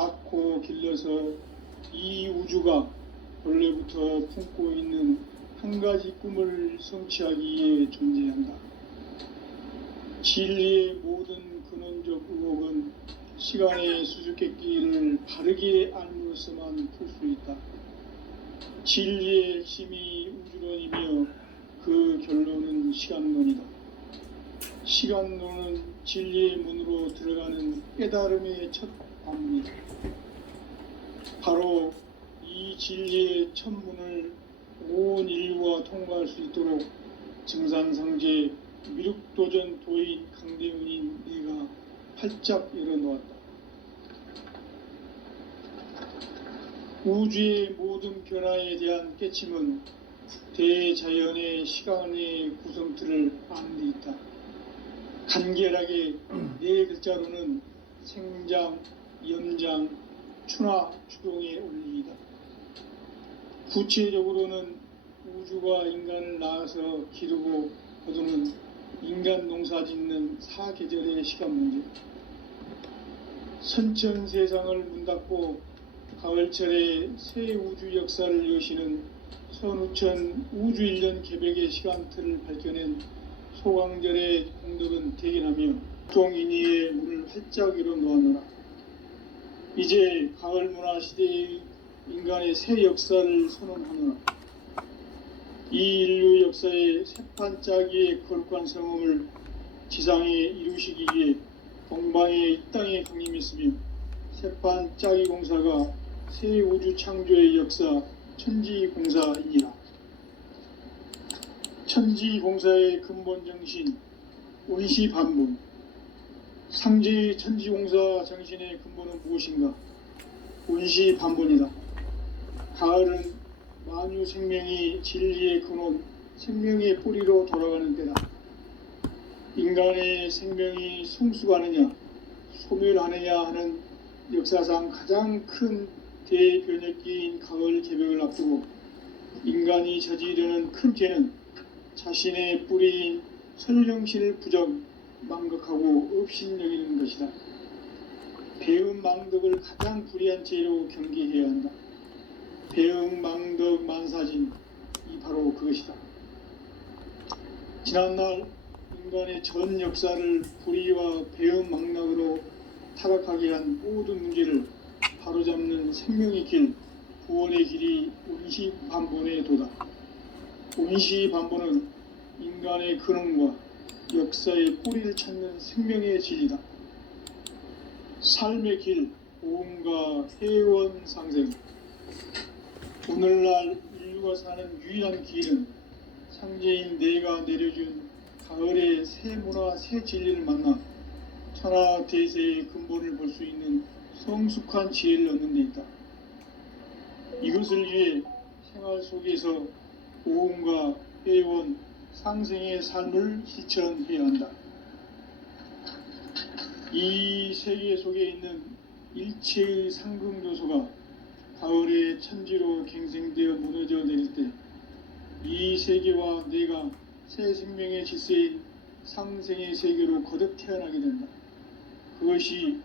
낳고 길러서 이 우주가 본래부터 품고 있는 한 가지 꿈을 성취하기 위해 존재한다. 진리의 모든 근원적 의혹은 시간의 수수께끼를 바르게 알므로서만 풀 수 있다. 진리의 핵심이 우주론이며 그 결론은 시간론이다. 시간론은 진리의 문으로 들어가는 깨달음의 첫 방문이다. 바로 이 진리의 첫 문을 온 인류가 통과할 수 있도록 증산상제 미륵도전 도인 강대훈인 내가 활짝 열어놓았다. 우주의 모든 변화에 대한 깨침은 대자연의 시간의 구성틀을 아는 데 있다. 간결하게 네 글자로는 생장, 연장, 추나 추동의 원리이다. 구체적으로는 우주가 인간을 낳아서 기르고 거두는 인간 농사 짓는 사계절의 시간 문제, 선천 세상을 문 닫고 가을철에 새 우주 역사를 여시는 선우천 우주 1년 개백의 시간틀을 밝혀낸 소강절의 공덕은 대견하며 종인이의 문을 활짝 열어놓았노라. 이제 가을 문화 시대의 인간의 새 역사를 선언하노라. 이 인류 역사의 새판짜기의 거룩한 성음을 지상에 이루시기 위해 동방의 이 땅에 강림했으며 새판짜기 공사가 새 우주 창조의 역사 천지공사이니라. 천지공사의 근본 정신 원시반본. 상제의 천지공사 정신의 근본은 무엇인가? 원시반본이다. 가을은 만유 생명이 진리의 근원, 생명의 뿌리로 돌아가는 때다. 인간의 생명이 성숙하느냐, 소멸하느냐 하는 역사상 가장 큰 대변혁기인 가을 개벽을 앞두고 인간이 저지르는 큰 죄는 자신의 뿌리인 설령신을 부정, 망극하고 업신여기는 것이다. 배음 망덕을 가장 불의한 죄로 경계해야 한다. 배음 망덕 만사진, 이 바로 그것이다. 지난날 인간의 전 역사를 불의와 배음 망락으로 타락하게 한 모든 문제를 바로잡는 생명의 길, 구원의 길이 원시반본의 도다. 원시반본은 인간의 근원과 역사의 뿌리를 찾는 생명의 진리다. 삶의 길, 보험과 회원 상생. 오늘날 인류가 사는 유일한 길은 상제인 내가 내려준 가을의 새 문화, 새 진리를 만나 천하 대세의 근본을 볼 수 있는 성숙한 지혜를 얻는 데 있다. 이것을 위해 생활 속에서 보험과 회원, 상생의 삶을 실천해야 한다. 이 세계 속에 있는 일체의 상극 요소가 가을의 천지로 갱생되어 무너져 내릴 때 이 세계와 내가 새 생명의 질서인 상생의 세계로 거듭 태어나게 된다. 그것이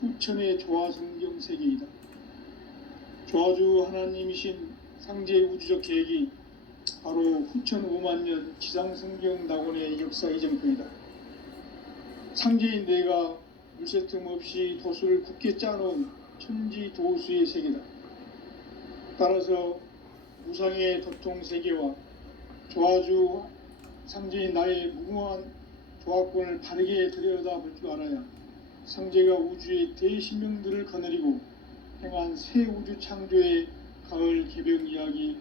후천의 조화성경 세계이다. 조화주 하나님이신 상제 우주적 계획이 바로 후천 5만 년 지상성경 낙원의 역사 이정표이다. 상제인 내가 물새 틈 없이 도수를 굳게 짜놓은 천지 도수의 세계다. 따라서 무상의 도통 세계와 조화주 상제인 나의 무궁한 조화권을 바르게 들여다볼 줄 알아야 상제가 우주의 대신명들을 거느리고 행한 새 우주 창조의 가을 개벽 이야기,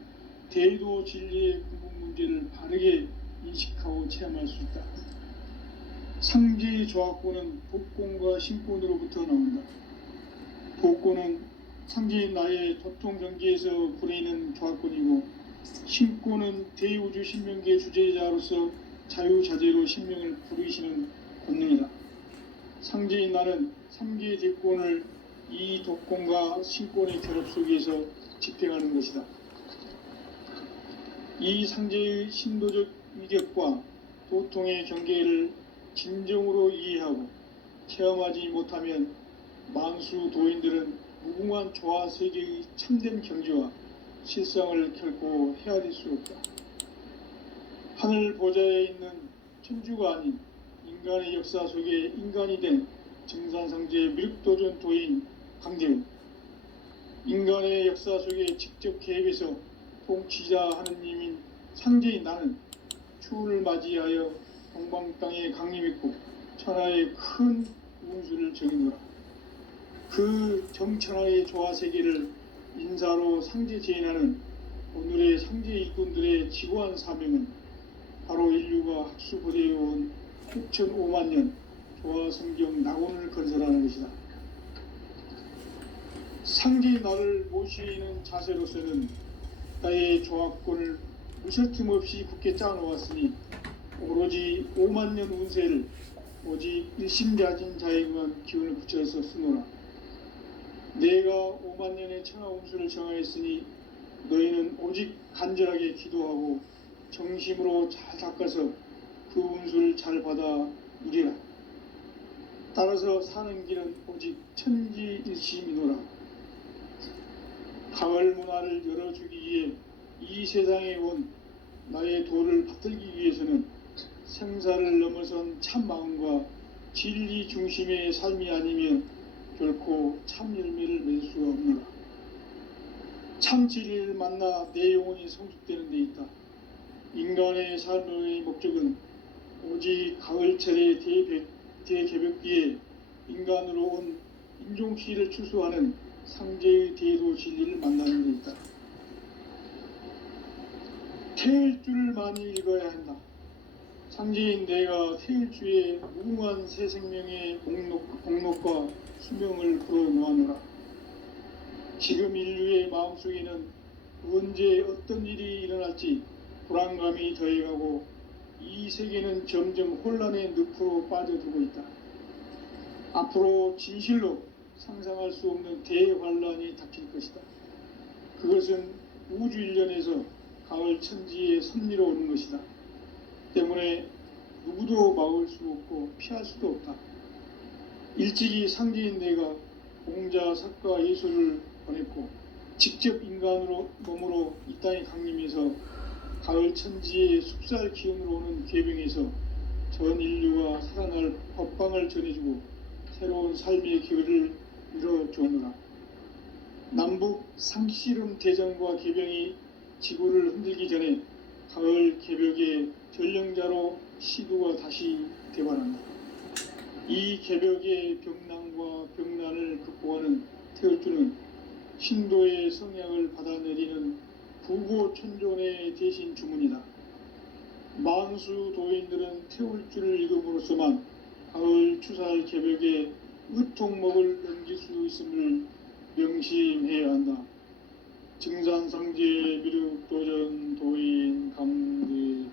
대도 진리의 궁극 문제를 바르게 인식하고 체험할 수 있다. 상제의 조화권은 복권과 신권으로부터 나온다. 복권은 상제인 나의 도통 경계에서 부리는 조화권이고, 신권은 대우주 신명계 주제자로서 자유자재로 신명을 부르시는 권능이다. 상제인 나는 3개의 대권을 이 도권과 신권의 결합 속에서 집행하는 것이다. 이 상제의 신도적 위력과 도통의 경계를 진정으로 이해하고 체험하지 못하면 만수 도인들은 무궁한 조화 세계의 참된 경지와 실상을 결코 헤아릴 수 없다. 하늘 보좌에 있는 천주가 아닌 인간의 역사 속에 인간이 된 증산상제의 미륵도전 도인 강대우, 인간의 역사 속에 직접 개입해서 통치자 하느님인 상제인 나는 추후를 맞이하여 동방 땅에 강림했고 천하의 큰 운수를 정해노라. 그 정천하의 조화 세계를 인사로 상제 제인하는 오늘의 상제 일꾼들의 지고한 사명은 바로 인류가 학수고대해온 6,500만 년 조화 성경 낙원을 건설하는 것이다. 상제의 나를 모시는 자세로서는 나의 조화권을 무설틈 없이 굳게 짜놓았으니 오로지 5만 년 운세를 오직 일심자진 자에게만 기운을 붙여서 쓰노라. 내가 5만 년의 천하 운수를 정하였으니 너희는 오직 간절하게 기도하고 정심으로 잘 닦아서 그 운수를 잘 받아 누리라. 따라서 사는 길은 오직 천지일심이노라. 가을 문화를 열어주기 위해 이 세상에 온 나의 도를 받들기 위해서는 생사를 넘어선 참 마음과 진리 중심의 삶이 아니면 결코 참 열매를 맺을 수가 없노라. 참 진리를 만나 내 영혼이 성숙되는 데 있다. 인간의 삶의 목적은 오직 가을철의 대개벽기에 인간으로 온 인종시를 추수하는 상제의 대도 진리를 만나는 데 있다. 태일주를 많이 읽어야 한다. 상제인 내가 태일주의 무궁한 새 생명의 공록과 수명을 불어놓아노라. 지금 인류의 마음속에는 언제 어떤 일이 일어날지 불안감이 더해가고 이 세계는 점점 혼란의 늪으로 빠져들고 있다. 앞으로 진실로 상상할 수 없는 대환란이 닥칠 것이다. 그것은 우주 일련에서 가을 천지의 섭리로 오는 것이다. 때문에 누구도 막을 수 없고 피할 수도 없다. 일찍이 상제인 내가 공자, 석가, 예수를 보냈고 직접 인간으로 몸으로 이 땅에 강림해서 가을 천지의 숲살 기운으로 오는 계병에서 전 인류가 살아날 법방을 전해주고 새로운 삶의 기회를 이뤄주노라. 남북 상씨름 대전과 계병이 지구를 흔들기 전에 가을 개벽의 전령자로 시두가 다시 대발한다. 이 개벽의 병난과 병난을 극복하는 태울주는 신도의 성향을 받아내리는 부고천존의 대신 주문이다. 만수 도인들은 태울주를 읽음으로써만 가을 추살 개벽의 의통목을 넘길 수 있음을 명심해야 한다. 증산상제 미륵도전 도인 강대우.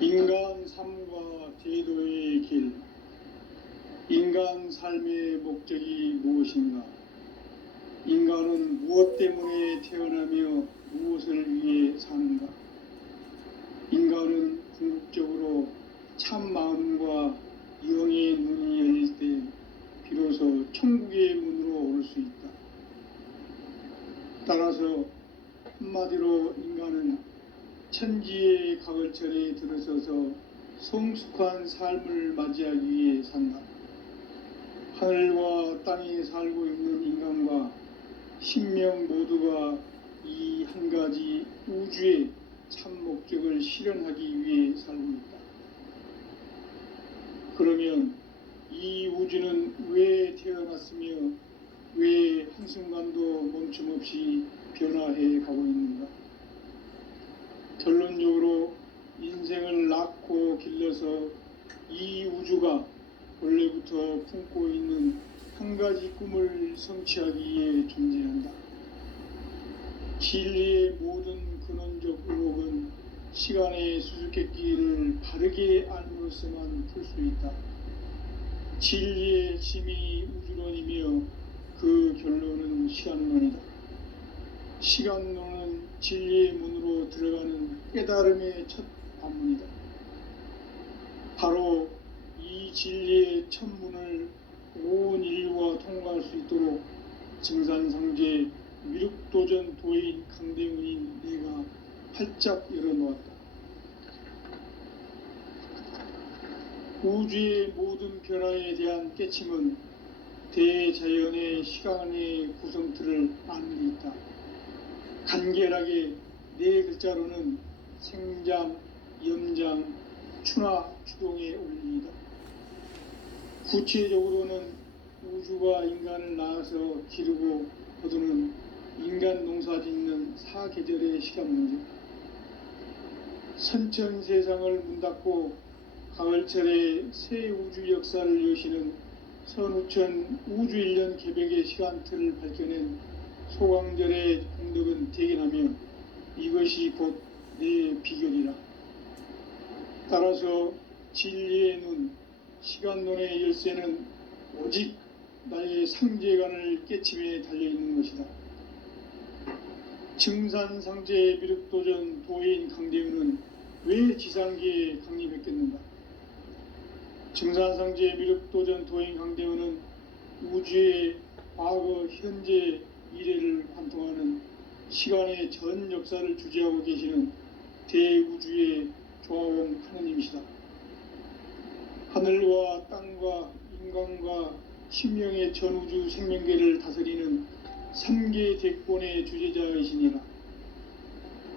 인간 삶과 제도의 길. 인간 삶의 목적이 무엇인가? 인간은 무엇 때문에 태어나며 무엇을 위해 사는가? 인간은 궁극적으로 참 마음과 영의 눈이 열릴 때 비로소 천국의 문으로 오를 수 있다. 따라서 한마디로 인간은 천지의 가을철에 들어서서 성숙한 삶을 맞이하기 위해 산다. 하늘과 땅에 살고 있는 인간과 신명 모두가 이 한 가지 우주의 참 목적을 실현하기 위해 살고 있다. 그러면 이 우주는 왜 태어났으며 왜 한순간도 멈춤없이 변화해 가고 있는가? 결론적으로 인생을 낳고 길러서 이 우주가 원래부터 품고 있는 한 가지 꿈을 성취하기 위해 존재한다. 진리의 모든 근원적 의혹은 시간의 수수께끼를 바르게 알므로써만 풀 수 있다. 진리의 힘이 우주론이며 그 결론은 시간론이다. 시간론은 진리의 문으로 들어가는 깨달음의 첫 관문이다. 바로 이 진리의 첫 문을 온 인류가 통과할 수 있도록 증산상제 미륵도전 도인 강대문인 내가 활짝 열어놓았다. 우주의 모든 변화에 대한 깨침은 대자연의 시간의 구성틀을 아는 데 있다. 간결하게 네 글자로는 생장, 염장, 추나 추동의 원리이다. 구체적으로는 우주가 인간을 낳아서 기르고 거두는 인간 농사 짓는 사계절의 시간 문제. 선천 세상을 문 닫고 가을철에 새 우주 역사를 여시는 선우천 우주일년 개벽의 시간틀을 밝혀낸 소강절의 공덕은 대견하며 이것이 곧 내 비결이라. 따라서 진리의 눈, 시간론의 열쇠는 오직 나의 상제관을 깨침에 달려있는 것이다. 증산상제 미륵도전 도인 강대윤은 왜 지상계에 강림했겠는가? 증산상제 미륵도전 도인 강대윤은 우주의 과거, 현재, 미래를 관통하는 시간의 전 역사를 주재하고 계시는 대우주의 조화원 하느님이시다. 하늘과 땅과 인간과 신명의 전우주 생명계를 다스리는 3개 대권의 주제자이시니라.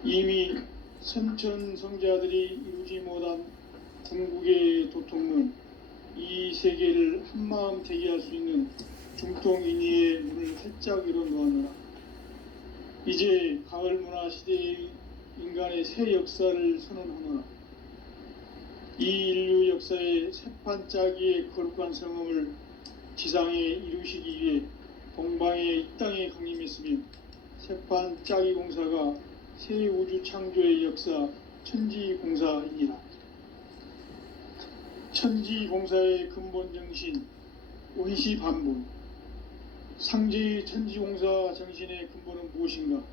이미 선천성자들이 이루지 못한 궁극의 도통론, 이 세계를 한마음 대기할 수 있는 중통인의의 문을 활짝 열어놓았노라. 이제 가을 문화 시대의 인간의 새 역사를 선언하노라. 이 인류 역사의 새판짜기의 거룩한 성음을 지상에 이루시기 위해 동방의 이 땅에 강림했으며 새판짜기 공사가 새 우주 창조의 역사 천지공사이니라. 천지공사의 근본 정신 온시반본. 상제의 천지공사 정신의 근본은 무엇인가?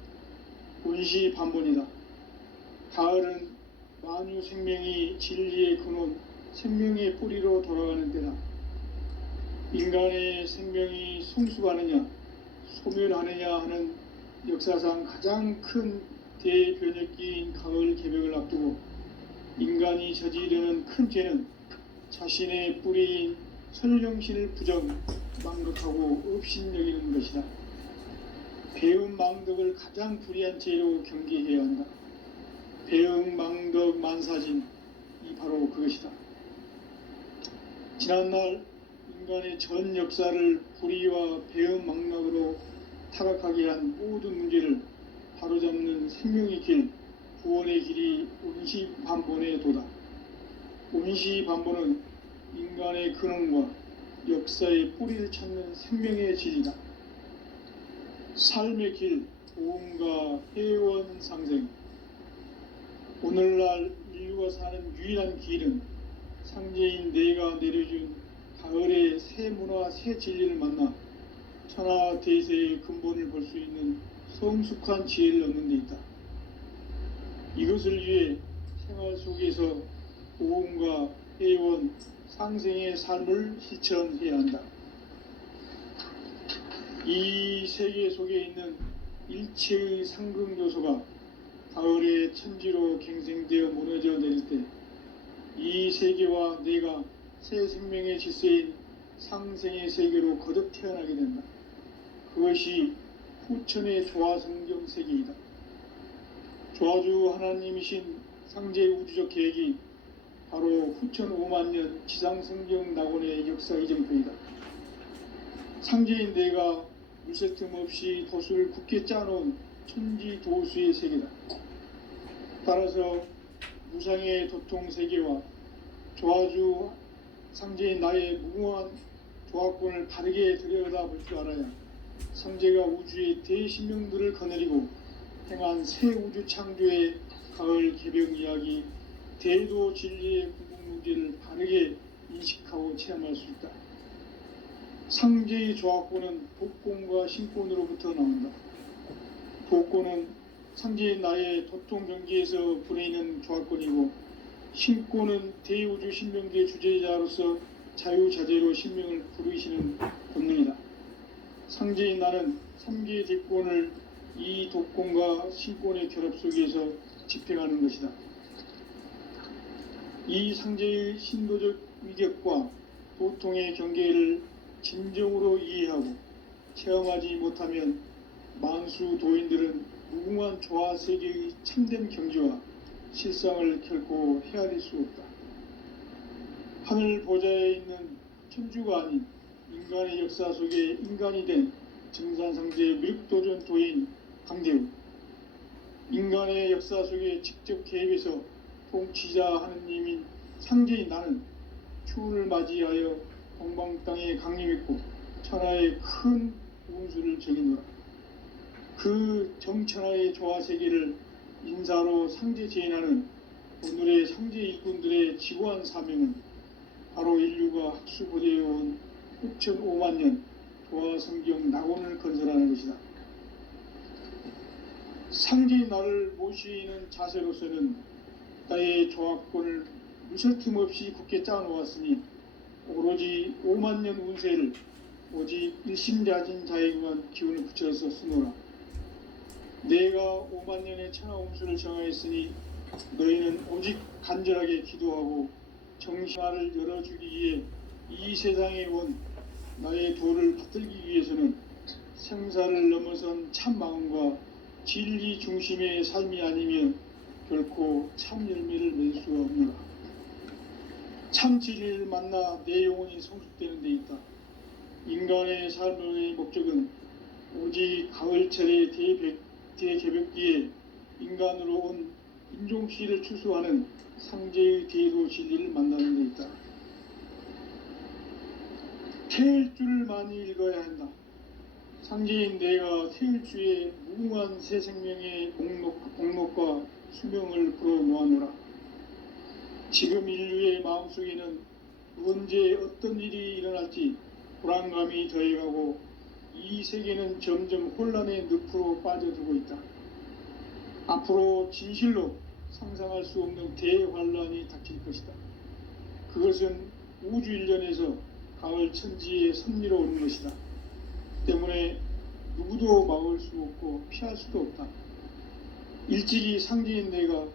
온시반본이다. 가을은 만유 생명이 진리의 근원, 생명의 뿌리로 돌아가는 때다. 인간의 생명이 성숙하느냐, 소멸하느냐 하는 역사상 가장 큰 대변혁기인 가을 개벽을 앞두고 인간이 저지르는 큰 죄는 자신의 뿌리인 설령신을 부정, 망덕하고 업신여기는 것이다. 배움 망덕을 가장 불의한 죄로 경계해야 한다. 배움 망덕 만사진, 이 바로 그것이다. 지난날 인간의 전 역사를 불의와 배움 망락으로 타락하게 한 모든 문제를 바로잡는 생명의 길, 구원의 길이 온시반본의 도다. 온시반본은 인간의 근원과 역사의 뿌리를 찾는 생명의 질이다. 삶의 길, 보험과 회원 상생. 오늘날 인류가 사는 유일한 길은 상제인 내가 내려준 가을의 새 문화, 새 진리를 만나 천하 대세의 근본을 볼 수 있는 성숙한 지혜를 얻는 데 있다. 이것을 위해 생활 속에서 보험과 회원, 상생의 삶을 실천해야 한다. 이 세계 속에 있는 일체의 상금 요소가 가을의 천지로 갱생되어 무너져 내릴 때 이 세계와 내가 새 생명의 질서인 상생의 세계로 거듭 태어나게 된다. 그것이 후천의 조화성경 세계이다. 조화주 하나님이신 상제 우주적 계획이 바로 후천 5만년 지상성경 낙원의 역사 이정표이다. 상제인 내가 물새 틈 없이 도수를 굳게 짜놓은 천지 도수의 세계다. 따라서 무상의 도통 세계와 조화주 상제인 나의 무궁한 조화권을 바르게 들여다볼 줄 알아야 상제가 우주의 대신명들을 거느리고 행한 새 우주 창조의 가을 개벽 이야기, 대도 진리의 궁극 문제를 바르게 인식하고 체험할 수 있다. 상제의 조화권은 복권과 신권으로부터 나온다. 도권은 상제인 나의 도통 경기에서 불어있는 조합권이고, 신권은 대우주 신명기의 주제자로서 자유자재로 신명을 부르시는 본능이다. 상제인 나는 3개의 대권을 이 도권과 신권의 결합 속에서 집행하는 것이다. 이 상제의 신도적 위격과 도통의 경계를 진정으로 이해하고 체험하지 못하면 만수 도인들은 무궁한 조화 세계의 참된 경지와 실상을 결코 헤아릴 수 없다. 하늘 보좌에 있는 천주가 아닌 인간의 역사 속에 인간이 된 증산상제 미륵도전 도인 강대우, 인간의 역사 속에 직접 개입해서 통치자 하느님인 상제인 나는 추운을 맞이하여 동방 땅에 강림했고 천하의 큰 운수를 적이노라. 그 정천하의 조화 세계를 인사로 상제 제인하는 오늘의 상제 일꾼들의 지고한 사명은 바로 인류가 학수보되어온 6,500만 년 도화 성경 낙원을 건설하는 것이다. 상제인 나를 모시는 자세로서는 나의 조합권을 무설틈 없이 굳게 짜놓았으니 오로지 5만 년 운세를 오직 일심자진 자에게만 기운을 붙여서 쓰노라. 내가 5만 년의 천하 운수를 정하였으니 너희는 오직 간절하게 기도하고 정신화를 열어주기 위해 이 세상에 온 나의 도를 받들기 위해서는 생사를 넘어선 참 마음과 진리 중심의 삶이 아니면 결코 참 열매를 맺을 수가 없노라. 참 진리를 만나 내 영혼이 성숙되는 데 있다. 인간의 삶의 목적은 오직 가을철의 대개벽기에 인간으로 온 인종시를 추수하는 상제의 대도 진리를 만나는 데 있다. 태일 줄을 많이 읽어야 한다. 상제인 내가 태일주의 무궁한 새 생명의 목록과 수명을 불어놓아노라. 지금 인류의 마음속에는 언제 어떤 일이 일어날지 불안감이 더해가고 이 세계는 점점 혼란의 늪으로 빠져들고 있다. 앞으로 진실로 상상할 수 없는 대환란이 닥칠 것이다. 그것은 우주 일련에서 가을 천지의 섭리로 오는 것이다. 때문에 누구도 막을 수 없고 피할 수도 없다. 일찍이 상제인 내가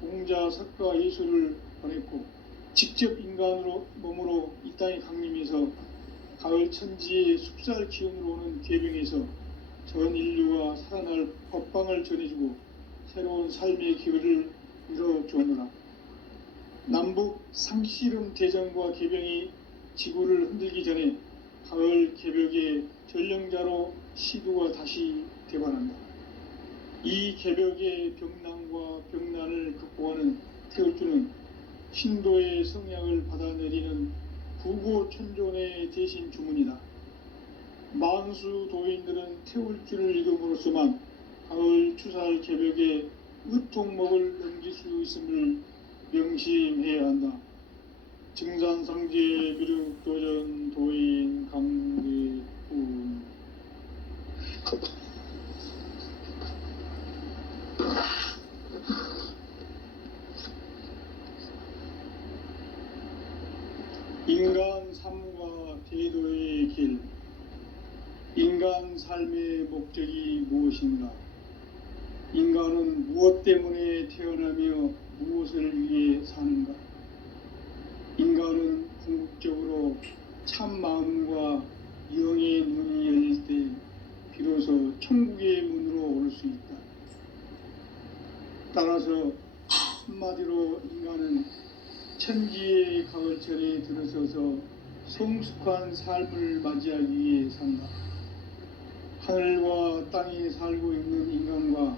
공자, 석가, 예수를 보냈고 직접 인간으로 몸으로 이 땅에 강림해서 가을 천지의 숲살 기운으로 오는 계병에서 전 인류가 살아날 법방을 전해주고 새로운 삶의 기회를 이뤄주노라. 남북 상씨름 대전과 계병이 지구를 흔들기 전에 가을 개벽의 전령자로 시두가 다시 되관한다. 이 개벽의 병난과 병난을 극복하는 태울주는 신도의 성약을 받아내리는 부고천존의 대신 주문이다. 만수 도인들은 태울주를 읽음으로써만 가을 추살 개벽의 의통목을 넘길 수 있음을 명심해야 한다. 증산상제 미륵도전 도인 강대훈. 인간 삶과 대도의 길. 인간 삶의 목적이 무엇인가? 인간은 무엇 때문에 태어나며 무엇을 위해 사는가? 인간은 궁극적으로 참 마음과 영의 눈이 열릴 때 비로소 천국의 문으로 오를 수 있다. 따라서 한마디로 인간은 천지의 가을철에 들어서서 성숙한 삶을 맞이하기 위해 산다. 하늘과 땅에 살고 있는 인간과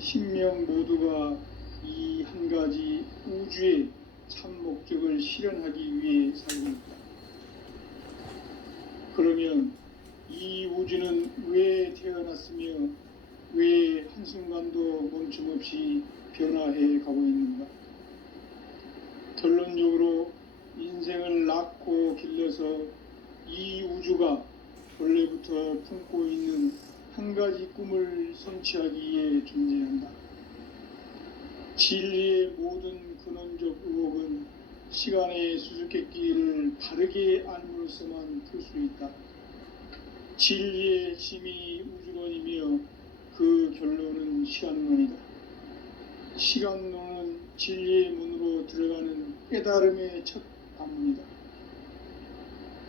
신명 모두가 이 한 가지 우주의 참 목적을 실현하기 위해 살고 있다. 그러면 이 우주는 왜 태어났으며 왜 한순간도 멈춤없이 변화해 가고 있는가? 결론적으로 인생을 낳고 길러서 이 우주가 원래부터 품고 있는 한 가지 꿈을 성취하기 위해 존재한다. 진리의 모든 근원적 의혹은 시간의 수수께끼를 바르게 알므로써만 풀 수 있다. 진리의 핵심이 우주론이며 그 결론은 시간론이다. 시간론은 진리의 문으로 들어가는 깨달음의 첫 관문이다.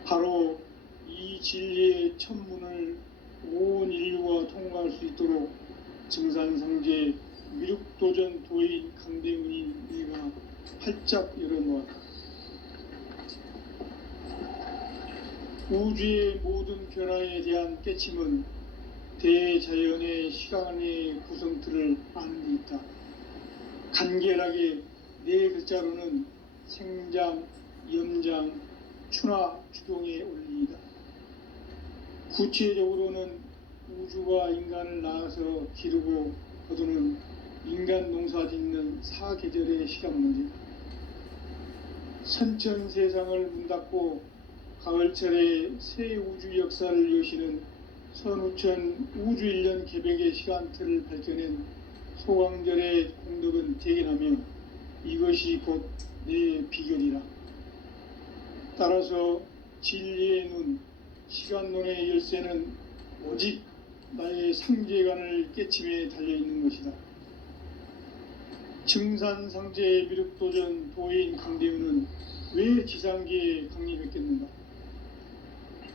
바로 이 진리의 첫 문을 온 인류가 통과할 수 있도록 증산상제 미륵도전 도인 강대문이 내가 활짝 열어놓았다. 우주의 모든 변화에 대한 깨침은 대자연의 시간의 구성틀을 아는 데 있다. 간결하게 네 글자로는 생장, 연장, 추나 추동의 원리이다. 구체적으로는 우주가 인간을 낳아서 기르고 거두는 인간 농사 짓는 사계절의 시간 문제다. 선천 세상을 문 닫고 가을철에 새 우주 역사를 여시는 선우천 우주 1년 개백의 시간틀을 밝혀낸 소강절의 공덕은 대견하며 이것이 곧 내 비결이라. 따라서 진리의 눈, 시간론의 열쇠는 오직 나의 상제관을 깨침에 달려있는 것이다. 증산상제의 미륵도전 도인 강대우는 왜 지상계에 강림했겠는가?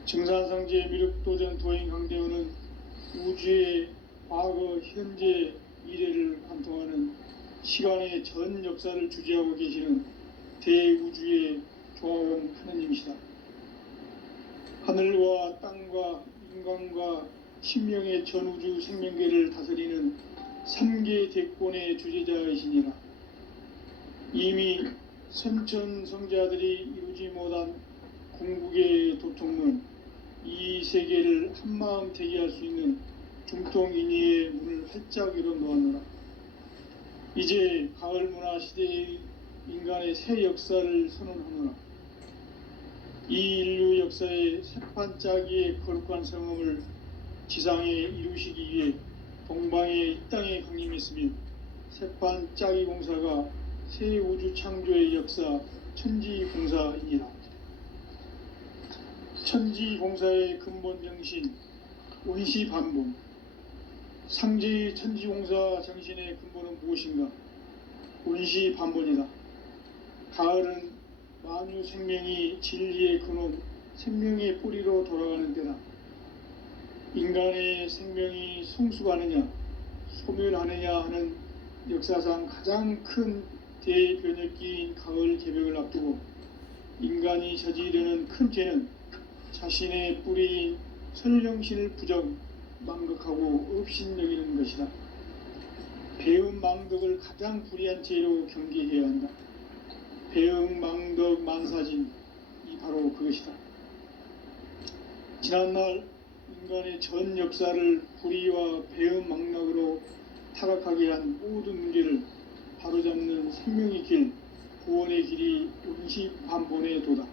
증산상제의 미륵도전 도인 강대우는 우주의 과거, 현재, 미래를 관통하는 시간의 전 역사를 주재하고 계시는 대우주의 조화원 하느님이시다. 하늘과 땅과 인간과 신명의 전우주 생명계를 다스리는 3계 대권의 주재자이시니라. 이미 선천성자들이 이루지 못한 궁극의 도통론, 이 세계를 한마음 대기할 수 있는 중통인의의 문을 활짝 열어놓았노라. 이제 가을 문화 시대의 인간의 새 역사를 선언하노라. 이 인류 역사의 새판짜기의 거룩한 성음을 지상에 이루시기 위해 동방에 이 땅에 강림했으며 새판짜기 공사가 새 우주 창조의 역사 천지공사이니라. 천지공사의 근본 정신 원시반복. 상제의 천지공사 정신의 근본은 무엇인가? 원시반복이다. 가을은 만유 생명이 진리의 근원, 생명의 뿌리로 돌아가는 때다. 인간의 생명이 성숙하느냐, 소멸하느냐 하는 역사상 가장 큰 대변혁기인 가을 개벽을 앞두고 인간이 저지르는 큰 죄는 자신의 뿌리인 설령신을 부정, 망극하고 업신여기는 것이다. 배음 망덕을 가장 불의한 죄로 경계해야 한다. 배음 망덕 만사진, 이 바로 그것이다. 지난날 인간의 전 역사를 불의와 배음 망락으로 타락하게 한 모든 문제를 바로잡는 생명의 길, 구원의 길이 온시반본의 도다.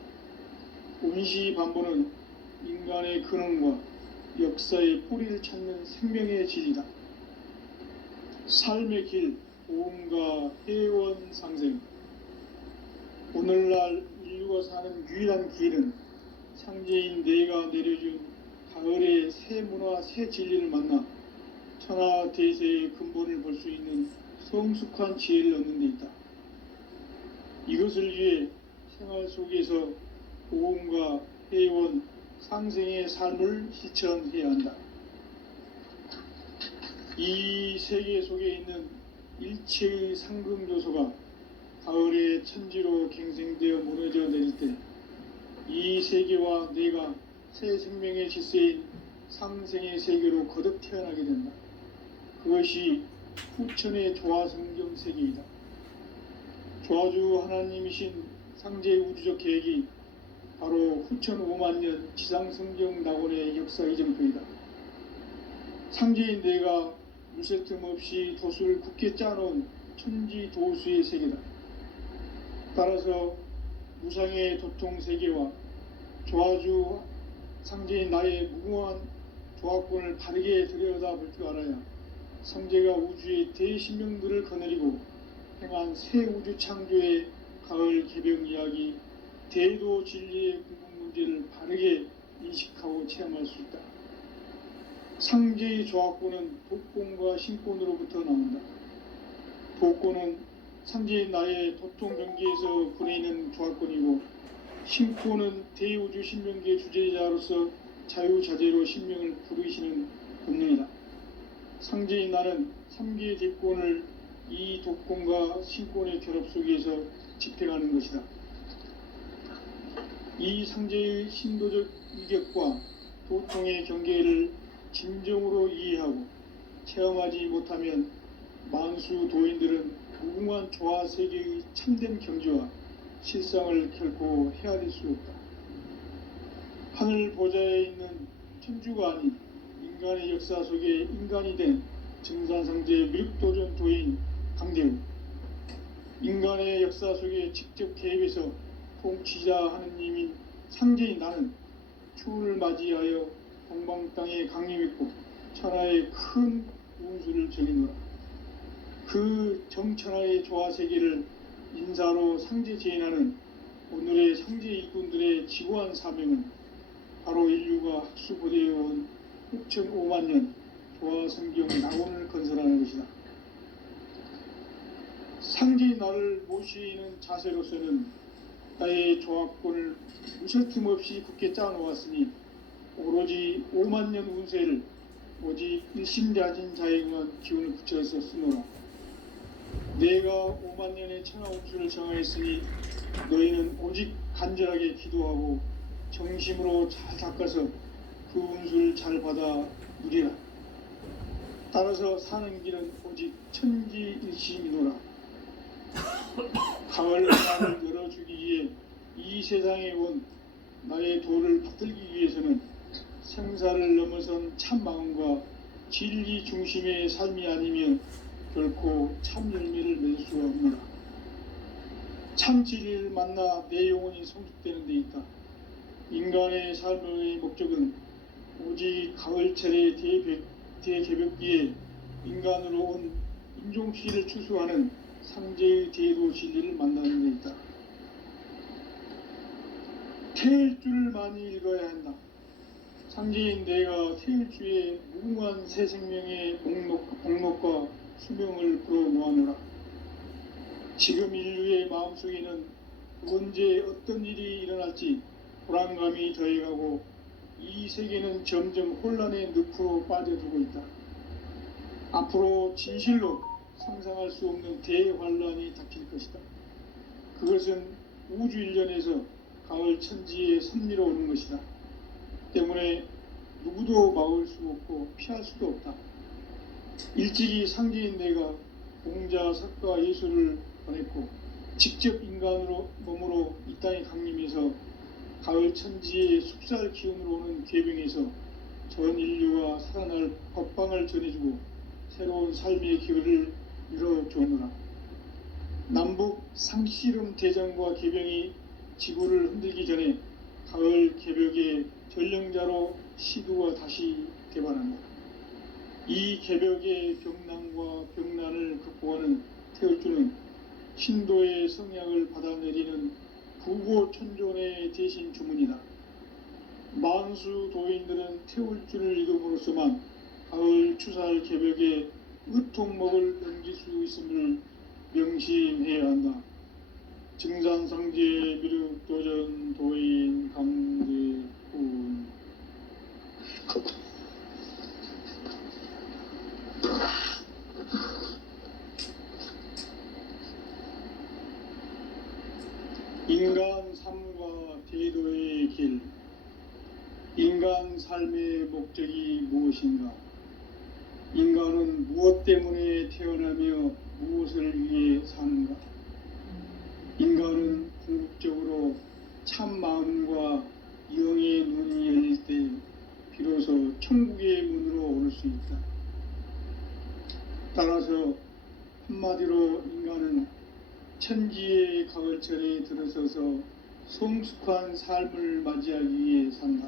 온시반본은 인간의 근원과 역사의 뿌리를 찾는 생명의 질이다. 삶의 길, 보험과 회원 상생. 오늘날 인류가 사는 유일한 길은 상제인 내가 내려준 가을의 새 문화, 새 진리를 만나 천하 대세의 근본을 볼 수 있는 성숙한 지혜를 얻는 데 있다. 이것을 위해 생활 속에서 보험과 회원, 상생의 삶을 실천해야 한다. 이 세계 속에 있는 일체의 상금 요소가 가을의 천지로 갱생되어 무너져 내릴 때 이 세계와 내가 새 생명의 질서인 상생의 세계로 거듭 태어나게 된다. 그것이 후천의 조화성경 세계이다. 조화주 하나님이신 상제의 우주적 계획이 바로 후천 5만년 지상성경 낙원의 역사 이정표이다. 상제인 내가 물새 틈 없이 도수를 굳게 짜놓은 천지 도수의 세계다. 따라서 무상의 도통 세계와 조화주 상제인 나의 무궁한 조합권을 바르게 들여다볼 줄 알아야 성제가 우주의 대신명들을 거느리고 행한 새 우주 창조의 가을 개벽 이야기, 대도 진리의 구분 문제를 바르게 인식하고 체험할 수 있다. 상제의 조합권은 독권과 신권으로부터 나온다. 독권은 상제의 나의 도통 경계에서 부내있는 조합권이고, 신권은 대우주 신명계의 주제자로서 자유자재로 신명을 부르시는 본능이다. 상제의 나는 3개의 대권을 이 독권과 신권의 결합 속에서 집행하는 것이다. 이 상제의 신도적 위격과 도통의 경계를 진정으로 이해하고 체험하지 못하면 만수 도인들은 무궁한 조화 세계의 참된 경지와 실상을 결코 헤아릴 수 없다. 하늘 보좌에 있는 천주가 아닌 인간의 역사 속에 인간이 된 증산상제 미륵도전 도인 강대우, 인간의 역사 속에 직접 개입해서 통치자 하느님인 상제인 나는 추운을 맞이하여 동방 땅에 강림했고 천하의 큰 운수를 정해놓아 그 정천하의 조화 세계를 인사로 상제 제인하는 오늘의 상제 일꾼들의 지고한 사명은 바로 인류가 학수보대해온 6,5만 년 조화 성경 낙원을 건설하는 것이다. 상제의 나를 모시는 자세로서는 나의 조합권을 무설틈 없이 굳게 짜놓았으니 오로지 5만 년 운세를 오직 일심자진 자에게만 기운을 붙여서 쓰노라. 내가 5만 년의 천하 운수를 정하였으니 너희는 오직 간절하게 기도하고 정심으로 잘 닦아서 그 운수를 잘 받아 누리라. 따라서 사는 길은 오직 천지일심이노라. 가을 하나를 열어주기 위해 이 세상에 온 나의 도를 받들기 위해서는 생사를 넘어선 참 마음과 진리 중심의 삶이 아니면 결코 참 열매를 맺을 수가 없노라. 참 진리를 만나 내 영혼이 성숙되는 데 있다. 인간의 삶의 목적은 오직 가을철의 대개벽기에 인간으로 온 인종시를 추수하는 상제의 대도 진리를 만나는 데 있다. 태일주를 많이 읽어야 한다. 상제인 내가 태일주의 무궁한 새 생명의 목록과 수명을 불어놓아노라. 지금 인류의 마음속에는 언제 어떤 일이 일어날지 불안감이 더해가고 이 세계는 점점 혼란의 늪으로 빠져들고 있다. 앞으로 진실로 상상할 수 없는 대환란이 닥칠 것이다. 그것은 우주 일련에서 가을 천지에 선미로 오는 것이다. 때문에 누구도 막을 수 없고 피할 수도 없다. 일찍이 상제인 내가 공자, 석가, 예수를 보냈고 직접 인간으로 몸으로 이 땅에 강림해서 가을 천지의 숲살 기운으로 오는 계병에서 전 인류가 살아날 법방을 전해주고 새로운 삶의 기회를 열어주오노라. 남북 상씨름 대전과 계병이 지구를 흔들기 전에 가을 개벽의 전령자로 시두가 다시 개발한다. 이 개벽의 병난과 병난을 극복하는 태울주는 신도의 성약을 받아내리는 부고천존의 대신 주문이다. 만수 도인들은 태울주를 읽음으로써만 가을 추살 개벽의 의통목을 넘길 수 있음을 명심해야 한다. 증산상제 미륵도전 도인 강대훈. 인간 삶과 대도의 길. 인간 삶의 목적이 무엇인가? 인간은 무엇 때문에 태어나며 무엇을 위해 사는가? 인간은 궁극적으로 참 마음과 영의 눈이 열릴 때 비로소 천국의 문으로 오를 수 있다. 따라서 한마디로 인간은 천지의 가을철에 들어서서 성숙한 삶을 맞이하기 위해 산다.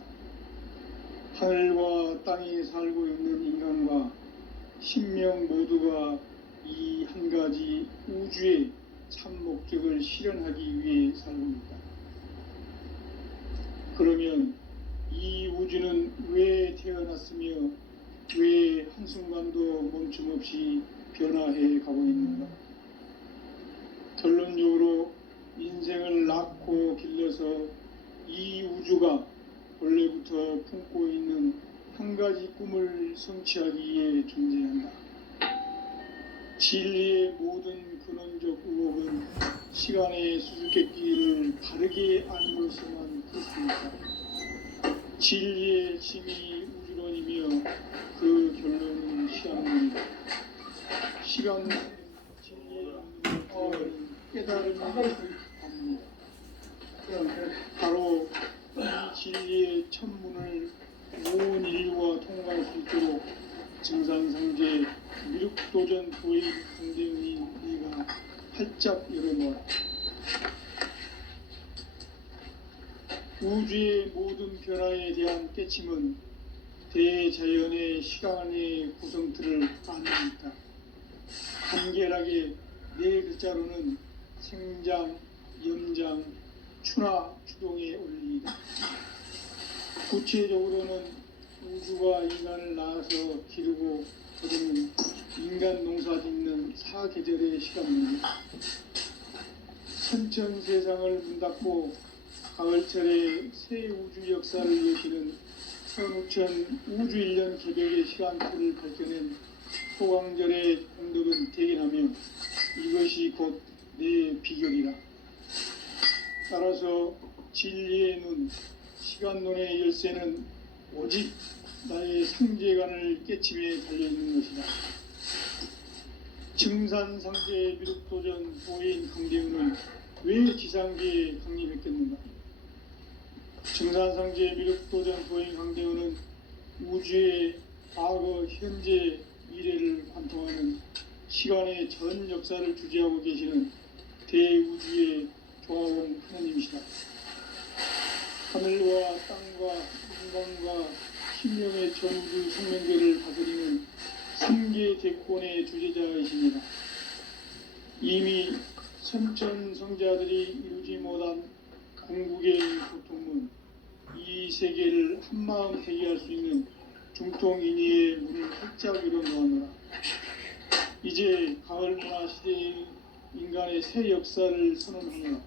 하늘과 땅에 살고 있는 인간과 신명 모두가 이 한 가지 우주의 참 목적을 실현하기 위해 살고 있다. 그러면 이 우주는 왜 태어났으며 왜 한순간도 멈춤없이 변화해 가고 있는가? 결론적으로 인생을 낳고 길러서 이 우주가 원래부터 품고 있는 한 가지 꿈을 성취하기 위해 존재한다. 진리의 모든 근원적 의혹은 시간의 수수께끼를 바르게 알고서만 그렇습니다. 진리의 힘이 우주론이며 그 결론은 시간론이다. 시간은 진리의 깨달음이 답니다. 바로 이 진리의 천문을 온 인류가 통과할 수 있도록 증산상제 미륵도전 도의 강대의 네가 활짝 열어놓았다. 우주의 모든 변화에 대한 깨침은 대자연의 시간의 구성틀을 안습니다. 간결하게 네 글자로는 생장, 염장, 추나 추동의 원리이다. 구체적으로는 우주가 인간을 낳아서 기르고 거두는 인간 농사 짓는 사계절의 시간입니다. 천천 세상을 문닫고 가을철에 새 우주 역사를 여시는 선우천 우주 1년 개벽의 시간표를 밝혀낸 소강절의 공덕은 대견하며 이것이 곧 내 비결이라. 따라서 진리의 눈, 시간론의 열쇠는 오직 나의 상제관을 깨침에 달려있는 것이다. 증산상제 미륵도전 도인 강대훈은 왜 지상계에 강림했겠는가? 증산상제 미륵도전 도인 강대훈은 우주의 과거, 현재, 미래를 관통하는 시간의 전 역사를 주재하고 계시는 대우주의 조화원 하나님이시다. 하늘과 땅과 인간과 신명의 전우주 생명계를 다스리는 삼계 대권의 주재자이십니다. 이미 선천성자들이 이루지 못한 궁극의 고통은 이 세계를 한마음 대기할 수 있는 중통인의의 문을 활짝 열어놓았노라. 이제 가을 문화 시대의 인간의 새 역사를 선언하노라.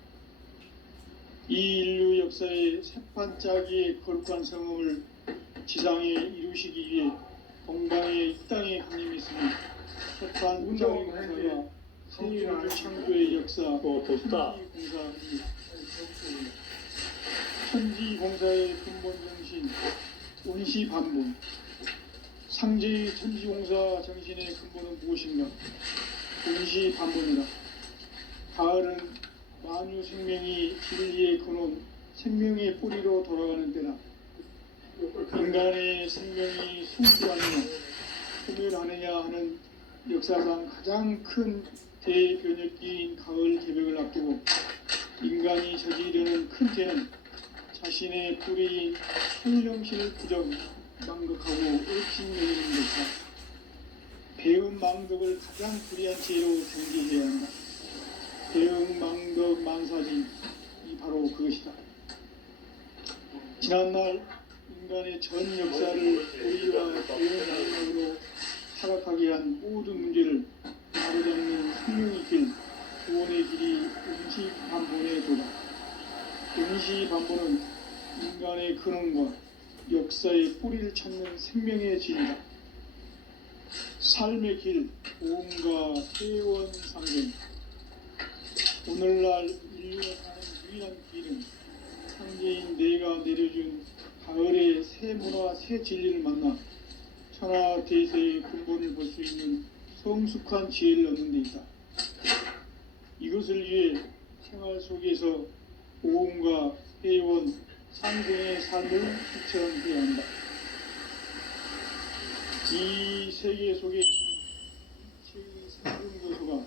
이 인류 역사의 새판짜기의 거룩한 성음을 지상에 이루시기 위해 동방의 이 땅에 강림했으니 새판짜기 공사가 새 우주 창조의 역사 천지공사의 근본 정신 온시반문. 상제의 천지공사 정신의 근본은 무엇인가? 온시반문이다. 가을은 만유 생명이 진리의 근원, 생명의 뿌리로 돌아가는 때다. 인간의 생명이 성취하느냐, 소멸하느냐 하는 역사상 가장 큰 대변혁기인 가을 개벽을 앞두고 인간이 저지르는 큰 죄는 자신의 뿌리인 성령신을 부정, 망극하고 의심여기는 것이다. 배은 망덕을 가장 불의한 죄로 경계해야 한다. 배은 망덕 만사진, 이 바로 그것이다. 지난날 인간의 전 역사를 우리와 배은 망덕으로 타락하게 한 모든 문제를 바로잡는 생명의 길, 구원의 길이 온시반본에 도다. 온시반본은 인간의 근원과 역사의 뿌리를 찾는 생명의 진이다. 삶의 길, 보험과 회원상생. 오늘날 인류가 사는 유일한 길은 상제인 내가 내려준 가을의 새 문화, 새 진리를 만나 천하 대세의 근본을 볼 수 있는 성숙한 지혜를 얻는 데 있다. 이것을 위해 생활 속에서 보험과 회원, 상생의 삶을 실천해야 한다. 이 세계 속에 있는 이체의 생존교수가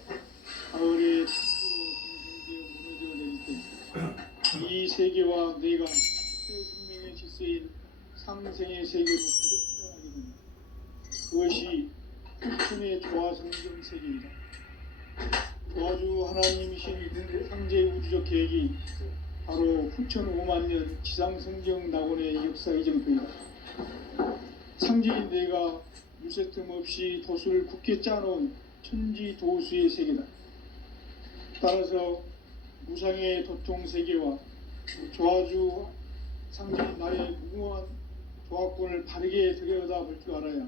가을에 탄소로 생성되어 무너져 내릴 때 이 세계와 내가 새 생명의 질서인 상생의 세계로 거듭 태어나게 됩니다. 그것이 후천의 조화성경 세계이다. 조화주 하나님이신 상제의 우주적 계획이 바로 후천 5만 년 지상성경 낙원의 역사 이정표이다. 상제인 내가 유세 틈 없이 도수를 굳게 짜놓은 천지 도수의 세계다. 따라서 무상의 도통 세계와 조화주 상제인 나의 무궁한 조화권을 바르게 들여다 볼 줄 알아야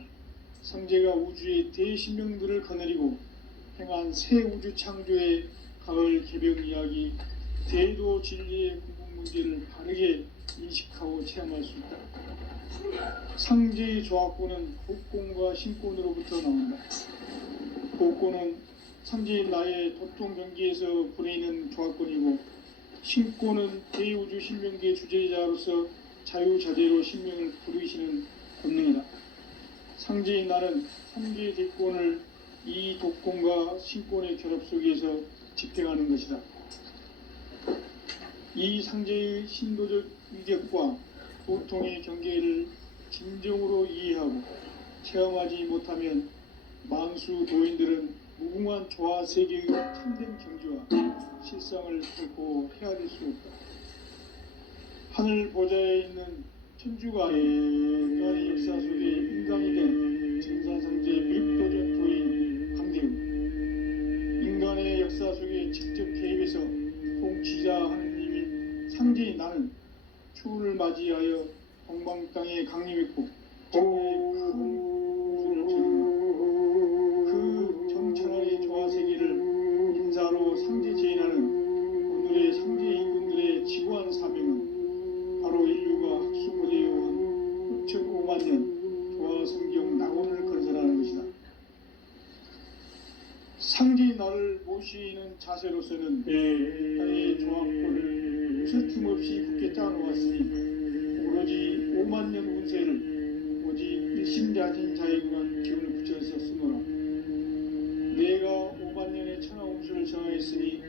상제가 우주의 대신명들을 거느리고 행한 새 우주 창조의 가을 개벽 이야기, 대도 진리의 궁극 문제를 바르게 인식하고 체험할 수 있다. 상제의 조화권은 복권과 신권으로부터 나온다. 복권은 상제인 나의 도통 경기에서 부리는 조화권이고, 신권은 대우주 신명계의 주제자로서 자유자재로 신명을 부르시는 권능이다. 상제인 나는 3개의 대권을 이 독권과 신권의 결합 속에서 집행하는 것이다. 이 상제의 신도적 위력과 도통의 경계를 진정으로 이해하고 체험하지 못하면 만수 도인들은 무궁한 조화 세계의 참된 경지와 실상을 결코 헤아릴 수 없다. 하늘 보좌에 있는 천주가 인간의 역사 속에 인간이 된 천사상제 미륵도전 도인 강대우, 인간의 역사 속에 직접 개입해서 통치자 하느님인 상제인 나는 추운을 맞이하여 동방 땅에 강림했고 정의의 큰 우주를 지른다. 그 정천하의 조화 세계를 인사로 상제 제인하는 오늘의 상제 임금들의 지구한 사명은 바로 인류가 학습을 해온 6,500만 년 조화 성경 낙원을 건설하는 것이다. 상제인 나를 모시는 자세로서는 나의 조화권을 무슨 틈없이 굳게 짜놓았으니 오로지 5만 년 운세를 오직 일심자진 자에게만 기운을 붙여서 쓰노라. 내가 5만 년의 천하 운수를 정하였으니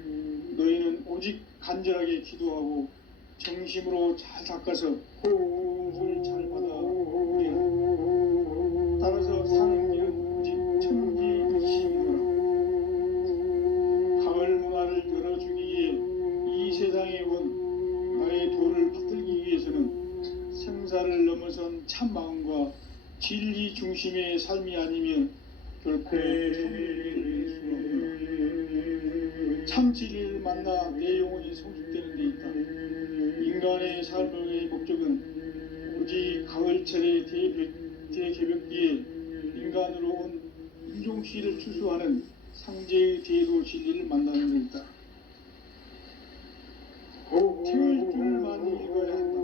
너희는 오직 간절하게 기도하고 정심으로 잘 닦아서 호흡을 잘 받아 우리라. 따라서 사는 길은 오직 천지일심이라. 가을 문화를 열어주기 위해 이 세상에 온 나의 도를 받들기 위해서는 생사를 넘어선 참 마음과 진리 중심의 삶이 아니면 결코 참회를 수 없다. 참 진리를 만나 내 영혼이 성숙되는 데 있다. 인간의 삶의 목적은 오직 가을철의 대개벽기에 인간으로 온 인종씨를 추수하는 상제의 대도 진리를 만나는 데 있다. 태울줄만 읽어야 한다.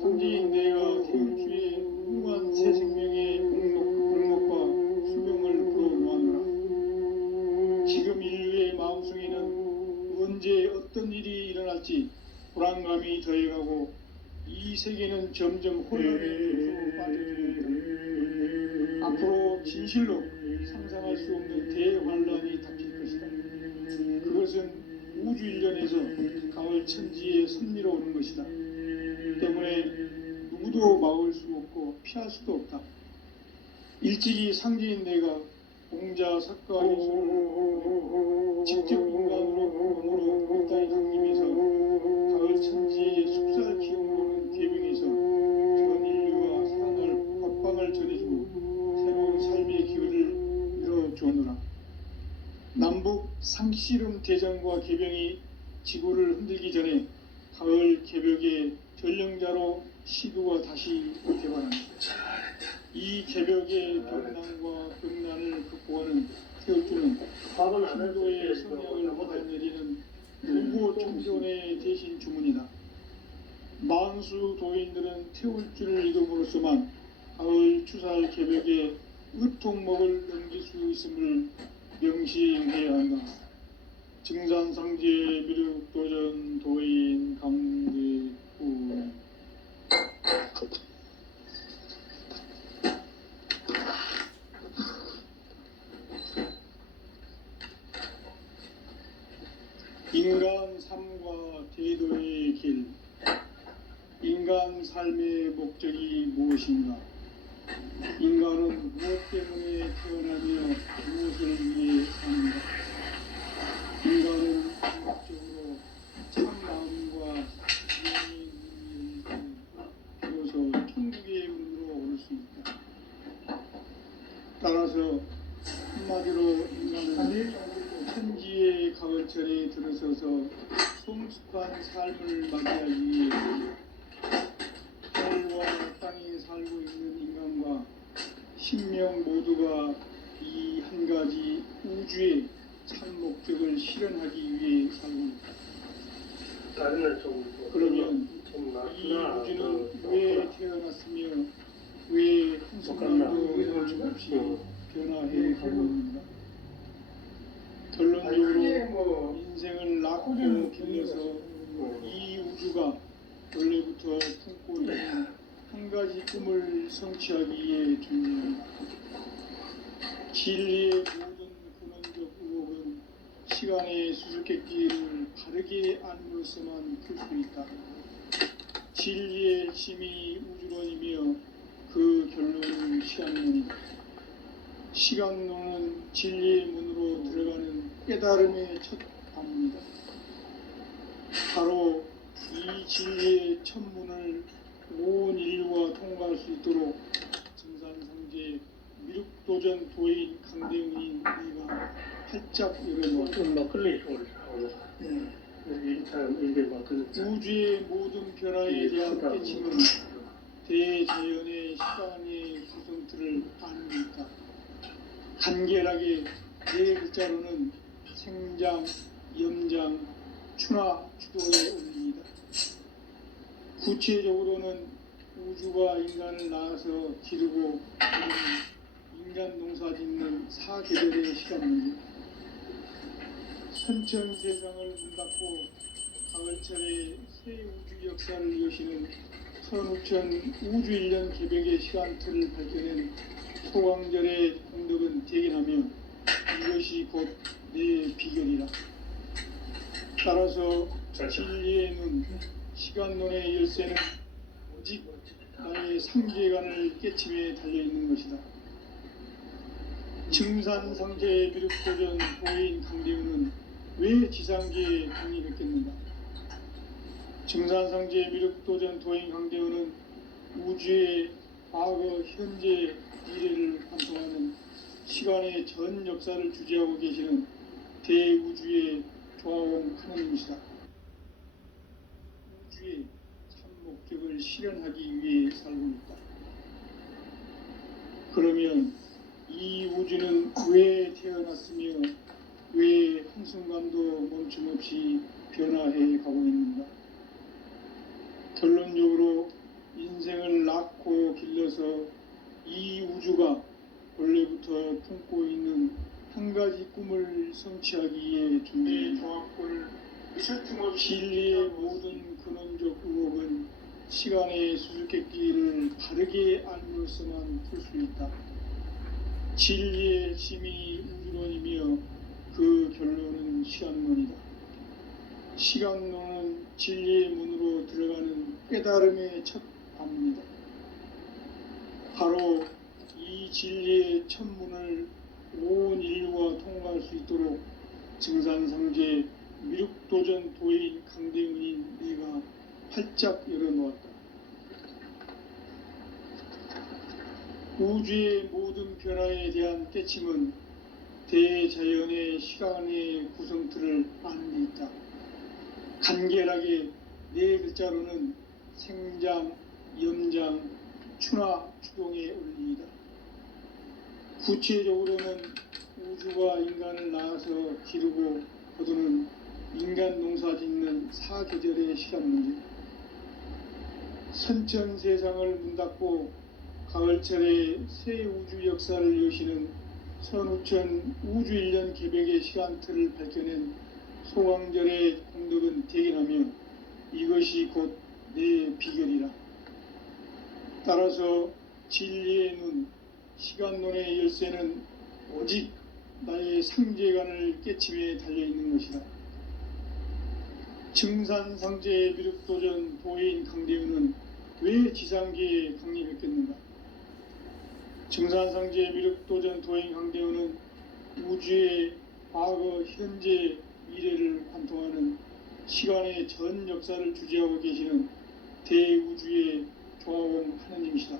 상제인 내가 태울주의 무한 새 생명의 공목과 수명을 불어놓았노라. 지금 인류의 마음속에는 언제 어떤 일이 일어날지 불안감이 더해가고 이 세계는 점점 혼란의 늪으로 빠져들고 앞으로 진실로 상상할 수 없는 대환란이 닥칠 것이다. 그것은 우주 일련에서 가을 천지에 선미로우는 것이다. 때문에 누구도 막을 수 없고 피할 수도 없다. 일찍이 상제인 내가 공자 석가 예술을 직접 인간으로 몸으로 이 땅에 강림해서 가을 천지의 숲살 기운보는 계명에서 전 인류와 사랑을 법방을 전해주고 새로운 삶의 기회를 열어주었노라. 남북 상씨름 대전과 개병이 지구를 흔들기 전에 가을 개벽의 전령자로 시도가 다시 개발한다. 이 개벽의 벽난과 벽난을 극복하는 태울주는 신도의 성령을 받아내리는 무고 청존의 대신 주문이다. 만수 도인들은 태울주를 이름으로서만 가을 추살 개벽의 의통목을 넘길 수 있음을 명시해야 한다. 증산상제 미륵도전 도인 강대우. 인간 삶과 제도의 길. 인간 삶의 목적이 무엇인가? 인간은 무엇 때문에 태어나며 무엇을 위해 사는가? 인간은 궁극적으로 참 마음과 지혜의 눈이 열릴 때 비로소 천국의 문으로 오를 수 있다. 따라서 한마디로 인간은 천지의 가을철에 들어서서 성숙한 삶을 맞이하기 위해 하늘과 땅에 살고 있는 인간과 신명 모두가 이 한 가지 우주의 참 목적을 실현하기 위해 살고 있다. 다른 그러면 좀 이 낫구나. 우주는 왜 태어났으며 왜 한순간도 멈춤없이 변화해 가고 있는가? 결론적으로 인생을 낳고 길러서 이 우주가 원래부터 품고 있는 한 가지 꿈을 성취하기 위해 존재한다. 진리의 모든 근원적 의혹은 시간의 수수께끼를 바르게 알므로서만 풀 수 있다. 진리의 힘이 우주론이며 그 결론은 시간론이다. 시간론은 진리의 문으로 들어가는 깨달음의 첫 방문이다. 바로 이 진리의 첫 문을 온 인류가 통과할 수 있도록 증산상제 미륵도전 도인 강대웅인 네가 활짝 열어놓았다. 막걸리 쪽을 이게 막걸리 우주의 모든 변화에 대한 깨침은 대자연의 시간의 구성틀을 아는 데 있다. 간결하게 네 글자로는 생장, 염장, 추나, 추동의 원리이다. 구체적으로는 우주가 인간을 낳아서 기르고 인간 농사 짓는 사계절의 시간입니다. 선천세상을 문닫고 가을철에 새 우주 역사를 여시는 선우천 우주일년 개벽의 시간틀을 밝혀낸 소광절의 공덕은 대견하며 이것이 곧 내 비결이라. 따라서 진리의 눈, 시간론의 열쇠는 오직 나의 상계관을 깨침에 달려있는 것이다. 증산상제의 미륵도전 도인 강대웅은 왜 지상계에 강림했겠는가? 증산상제의 미륵도전 도인 강대웅은 우주의 과거, 현재, 미래를 관통하는 시간의 전 역사를 주재하고 계시는 대우주의 조화원 하나님이시다. 우주의 참 목적을 실현하기 위해 살고 있다. 그러면 이 우주는 왜 태어났으며 왜 한순간도 멈춤없이 변화해 가고 있는가? 결론적으로 인생을 낳고 길러서 이 우주가 원래부터 품고 있는 한 가지 꿈을 성취하기 위해 존재한다. 진리의 모든 근원적 의혹은 시간의 수수께끼를 바르게 알므로서만 풀 수 있다. 진리의 힘이 우주론이며 그 결론은 시간론이다. 시간론은 진리의 문으로 들어가는 깨달음의 첫 방문이다. 바로 이 진리의 첫 문을 온 인류가 통과할 수 있도록 증산상제 미륵도전 도인 강대웅인 네가 활짝 열어놓았다. 우주의 모든 변화에 대한 깨침은 대자연의 시간의 구성틀을 아는 데 있다. 간결하게 네 글자로는 생장, 염장, 추나, 추동의 원리이다. 구체적으로는 우주가 인간을 낳아서 기르고 거두는 인간 농사 짓는 사계절의 시간 문제. 선천세상을 문닫고 가을철에 새 우주 역사를 여시는 선우천 우주일년 개벽의 시간틀을 밝혀낸 소광절의 공덕은 대견하며 이것이 곧 내 비결이라. 따라서 진리의 눈, 시간론의 열쇠는 오직 나의 상제관을 깨침에 달려있는 것이다. 증산상제 미륵도전 도인 강대우는 왜 지상계에 강림했겠는가? 증산상제 미륵도전 도인 강대우는 우주의 과거, 현재, 미래를 관통하는 시간의 전 역사를 주재하고 계시는 대우주의 조화원 하느님이시다.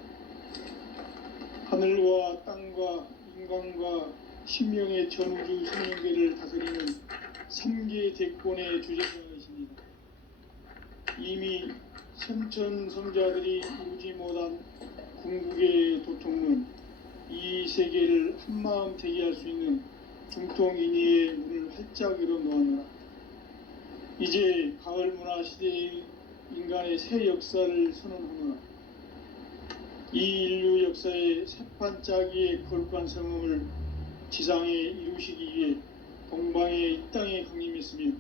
하늘과 땅과 인간과 신명의 전우주 생명계를 다스리는 3계 대권의 주재자이십니다. 이미 선천성자들이 이루지 못한 궁극의 도통론, 이 세계를 한마음 대기할 수 있는 중통인의의 문을 활짝 열어 놓았노라. 이제 가을 문화 시대의 인간의 새 역사를 선언하노라. 이 인류 역사의 새판짜기의 거룩한 성음을 지상에 이루시기 위해 동방의 이 땅에 강림했으며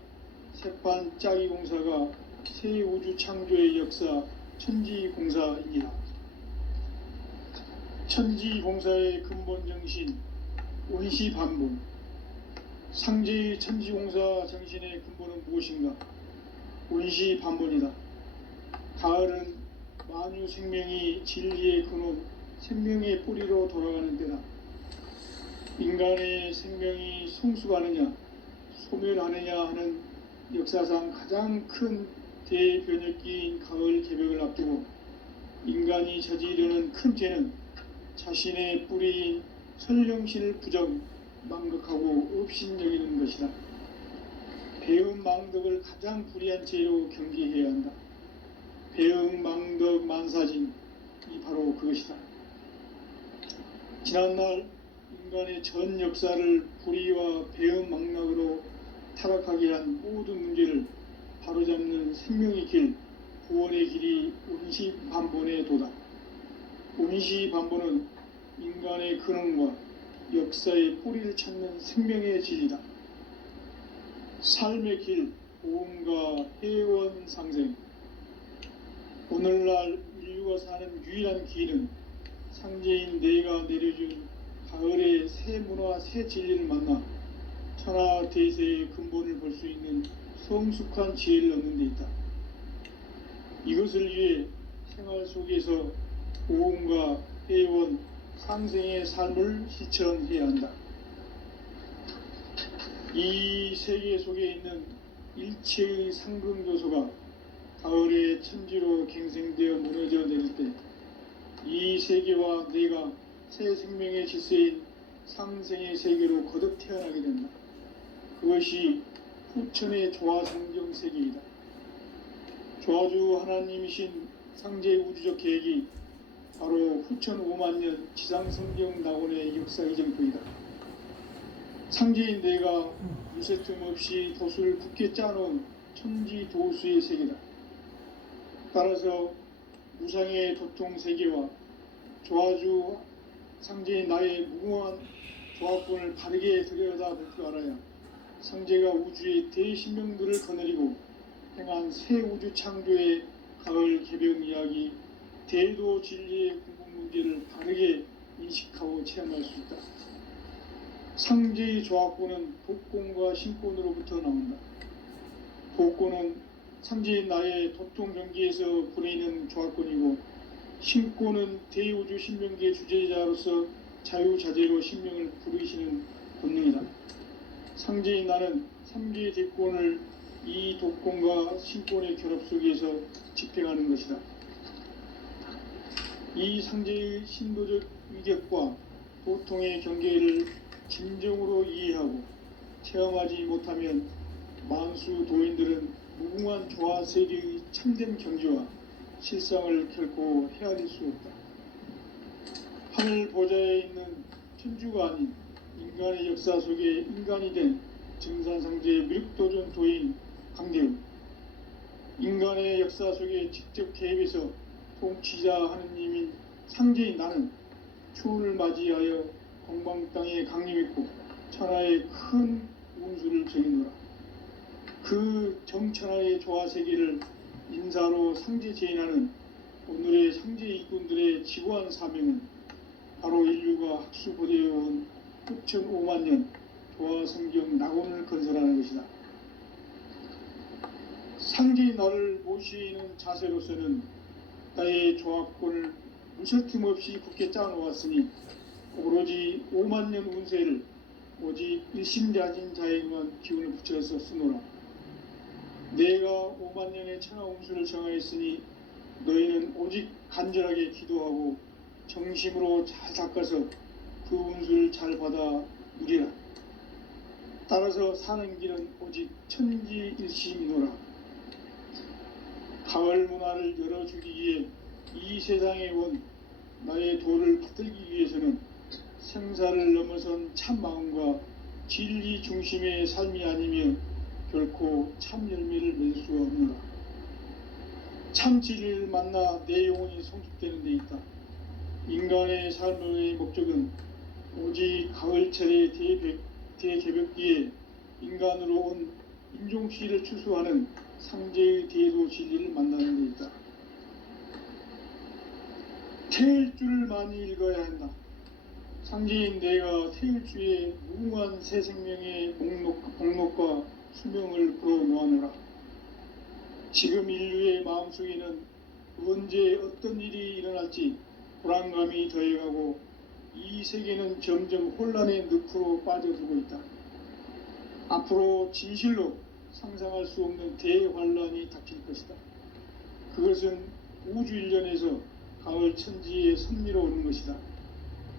새판짜기 공사가 새 우주 창조의 역사 천지공사입니다. 천지공사의 근본 정신 원시반본. 상제의 천지공사 정신의 근본은 무엇인가? 원시반본이다. 가을은 만유 생명이 진리의 근원, 생명의 뿌리로 돌아가는 때다. 인간의 생명이 성숙하느냐, 소멸하느냐 하는 역사상 가장 큰 대변혁기인 가을 개벽을 앞두고 인간이 저지르는 큰 죄는 자신의 뿌리인 설령신을 부정, 망극하고 업신여기는 것이다. 배음 망덕을 가장 불의한 죄로 경계해야 한다. 배음 망덕 만사진, 이 바로 그것이다. 지난날 인간의 전 역사를 불의와 배음 망락으로 타락하게 한 모든 문제를 바로잡는 생명의 길, 구원의 길이 원시반본의 도다. 원시반본은 인간의 근원과 역사의 뿌리를 찾는 생명의 진리다. 삶의 길, 보험과 회원 상생. 오늘날 인류가 사는 유일한 길은 상제인 내가 내려준 가을의 새 문화, 새 진리를 만나 천하 대세의 근본을 볼 수 있는 성숙한 지혜를 얻는 데 있다. 이것을 위해 생활 속에서 보험과 회원, 상생의 삶을 실천해야 한다. 이 세계 속에 있는 일체의 상금교소가 가을의 천지로 갱생되어 무너져 내릴 때 이 세계와 내가 새 생명의 질서인 상생의 세계로 거듭 태어나게 된다. 그것이 후천의 조화성경 세계이다. 조화주 하나님이신 상제 우주적 계획이 바로 후천 5만년 지상성경 낙원의 역사 이정표이다. 상제인 내가 무쇠틈 없이 도수를 굳게 짜놓은 천지 도수의 세계다. 따라서 무상의 도통 세계와 조화주 상제인 나의 무궁한 조합권을 바르게 들여다볼 줄 알아야 상제가 우주의 대신명들을 거느리고 행한 새 우주 창조의 가을 개벽 이야기, 대도 진리의 궁극 문제를 바르게 인식하고 체험할 수 있다. 상제의 조합권은 복권과 신권으로부터 나온다. 복권은 상제인 나의 도통 경기에서 부리는 조합권이고, 신권은 대우주 신명계 주제자로서 자유자재로 신명을 부르시는 본능이다. 상제인 나는 3개의 대권을 이 도권과 신권의 결합 속에서 집행하는 것이다. 이 상제의 신도적 위격과 도통의 경계를 진정으로 이해하고 체험하지 못하면 만수 도인들은 무궁한 조화 세계의 참된 경지와 실상을 결코 헤아릴 수 없다. 하늘 보좌에 있는 천주가 아닌 인간의 역사 속에 인간이 된 증산상제 미륵도전 도인 강대우. 인간의 역사 속에 직접 개입해서 통치자 하느님인 상제인 나는 추운을 맞이하여 동방 땅에 강림했고 천하의 큰 운수를 저기노라. 그 정천하의 조화 세계를 인사로 상제 제인하는 오늘의 상제 일꾼들의 지고한 사명은 바로 인류가 학수고대해온 후천 5만년 조화 성경 낙원을 건설하는 것이다. 상제의 나를 모시는 자세로서는 나의 조합권을 무설틈 없이 굳게 짜놓았으니 오로지 5만 년 운세를 오직 일심자진 자에게만 기운을 붙여서 쓰노라. 내가 5만 년의 천하 운수를 정하였으니 너희는 오직 간절하게 기도하고 정심으로 잘 닦아서 그 운수를 잘 받아 누리라. 따라서 사는 길은 오직 천지일심이노라. 가을 문화를 열어주기 위해 이 세상에 온 나의 도를 받들기 위해서는 생사를 넘어선 참 마음과 진리 중심의 삶이 아니면 결코 참 열매를 맺을 수가 없노라. 참 진리를 만나 내 영혼이 성숙되는 데 있다. 인간의 삶의 목적은 오직 가을철의 대개벽기에 인간으로 온 인종시를 추수하는 상제의 대도 진리를 만나는 데 있다. 태일주를 많이 읽어야 한다. 상제인 내가 태일주의 무궁한 새 생명의 목록과 수명을 불어놓아노라. 지금 인류의 마음속에는 언제 어떤 일이 일어날지 불안감이 더해가고 이 세계는 점점 혼란의 늪으로 빠져들고 있다. 앞으로 진실로 상상할 수 없는 대환란이 닥칠 것이다. 그것은 우주 일련에서 가을 천지의 섭리로 오는 것이다.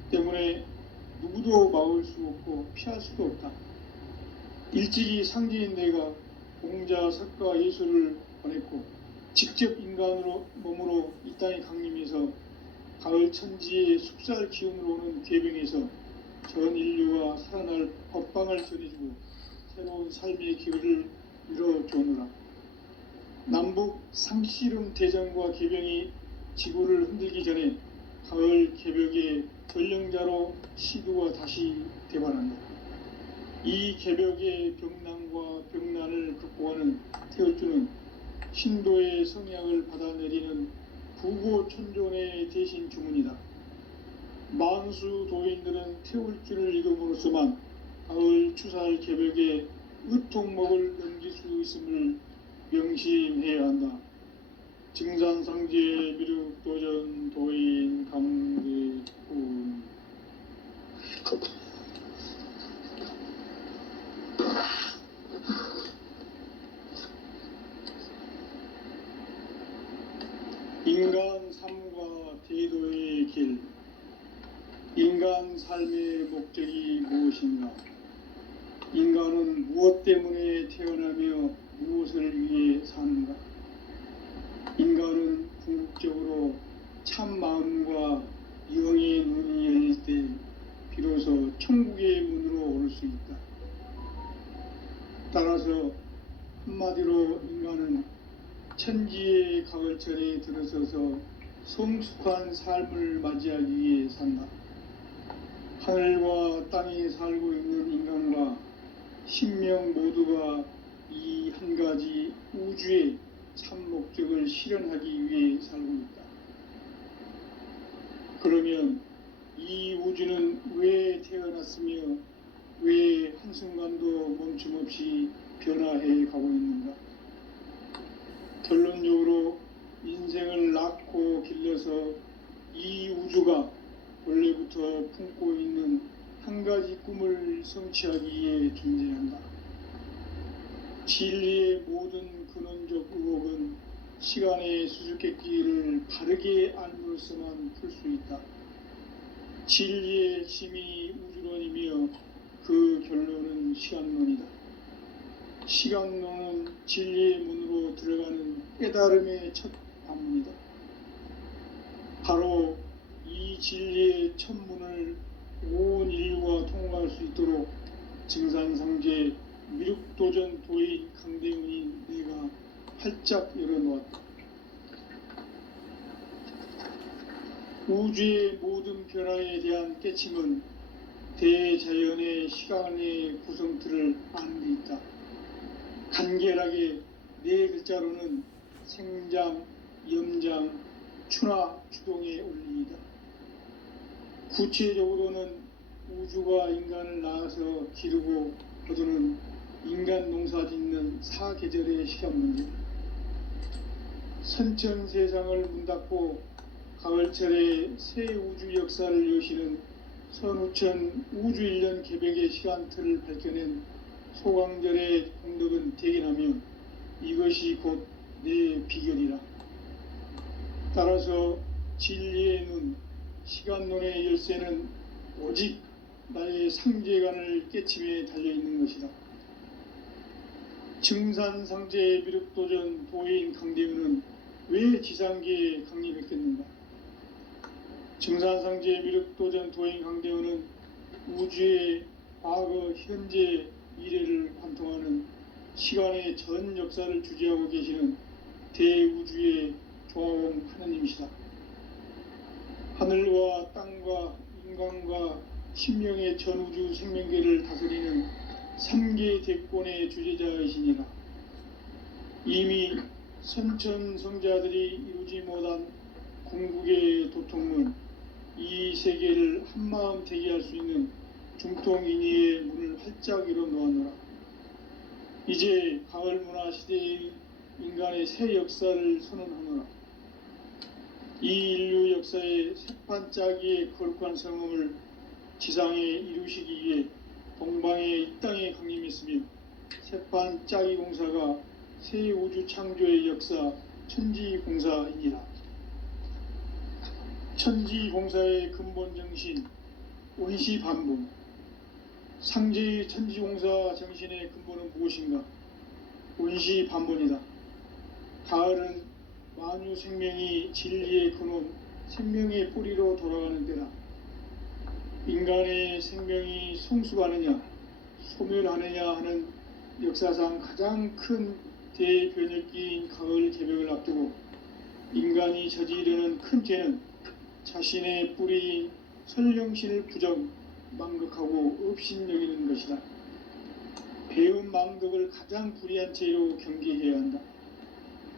때문에 누구도 막을 수 없고 피할 수도 없다. 일찍이 상제인 내가 공자, 석가, 예수를 보냈고 직접 인간으로 몸으로 이 땅에 강림해서 가을 천지의 숲살 기운으로 오는 궤병에서 전 인류가 살아날 법방을 전해주고 새로운 삶의 기회를 이뤄주노라. 남북 상씨름 대전과 궤병이 지구를 흔들기 전에 가을 개벽의 전령자로 시두가 다시 대발한다. 이 개벽의 병난과 병난을 극복하는 태울주는 신도의 성약을 받아내리는 부고천존의 대신 주문이다. 만수 도인들은 태울주를 읽음으로써만 가을 추살 개벽의 의통목을 넘길 수 있음을 명심해야 한다. 증산상제 미륵도전 도인 강대군. 인간 삶과 대도의 길. 인간 삶의 목적이 무엇인가? 인간은 무엇 때문에 태어나며 무엇을 위해 사는가? 인간은 궁극적으로 참 마음과 영의 눈이 열릴 때 비로소 천국의 문으로 오를 수 있다. 따라서 한마디로 인간은 천지의 가을철에 들어서서 성숙한 삶을 맞이하기 위해 산다. 하늘과 땅에 살고 있는 인간과 신명 모두가 이 한 가지 우주의 참 목적을 실현하기 위해 살고 있다. 그러면 이 우주는 왜 태어났으며 왜 한순간도 멈춤없이 변화해 가고 있는가? 결론적으로 인생을 낳고 길러서 이 우주가 원래부터 품고 있는 한 가지 꿈을 성취하기 위해 존재한다. 진리의 모든 근원적 의혹은 시간의 수수께끼를 바르게 알므로써만 풀 수 있다. 진리의 핵심이 우주론이며 그 결론은 시간론이다. 시간론은 진리의 문으로 들어가는 깨달음의 첫 관문이다. 바로 이 진리의 첫 문을 온 인류가 통과할 수 있도록 증산상제 미륵도전 도인 강대훈이 내가 활짝 열어놓았다. 우주의 모든 변화에 대한 깨침은 대자연의 시간의 구성틀을 아는 데 있다. 간결하게 네 글자로는 생장, 염장, 추나, 추동의 원리이다. 구체적으로는 우주가 인간을 낳아서 기르고 거두는 인간 농사 짓는 사계절의 시간 문제, 선천 세상을 문 닫고 가을철에 새 우주 역사를 여시는 선우천 우주 1년 개벽의 시간틀을 밝혀낸 소강절의 공덕은 대견하며 이것이 곧 내 비결이라. 따라서 진리의 눈, 시간론의 열쇠는 오직 나의 상제관을 깨침에 달려있는 것이다. 증산상제의 미륵도전 도인 강대우는 왜 지상계에 강림했겠는가? 증산상제의 미륵도전 도인 강대우는 우주의 과거, 현재, 미래를 관통하는 시간의 전 역사를 주재하고 계시는 대우주의 조화원 하느님이시다. 하늘과 땅과 인간과 신명의 전우주 생명계를 다스리는 3계 대권의 주재자이시니라. 이미 선천성자들이 이루지 못한 궁극의 도통문, 이 세계를 한마음 대기할 수 있는 중통인의의 문을 활짝 열어 놓았노라. 이제 가을 문화 시대의 인간의 새 역사를 선언하노라. 이 인류 역사의 새판짜기의 거룩한 성음을 지상에 이루시기 위해 동방의 이 땅에 강림했으며 새판짜기 공사가 새 우주 창조의 역사 천지공사이니라. 천지공사의 근본 정신 원시반복. 상제의 천지공사 정신의 근본은 무엇인가? 원시반복이다. 가을은 만유 생명이 진리의 근원, 생명의 뿌리로 돌아가는 때다. 인간의 생명이 성숙하느냐, 소멸하느냐 하는 역사상 가장 큰 대변혁기인 가을 개벽을 앞두고 인간이 저지르는 큰 죄는 자신의 뿌리인 설령신을 부정, 망극하고 업신여기는 것이다. 배음 망덕을 가장 불의한 죄로 경계해야 한다.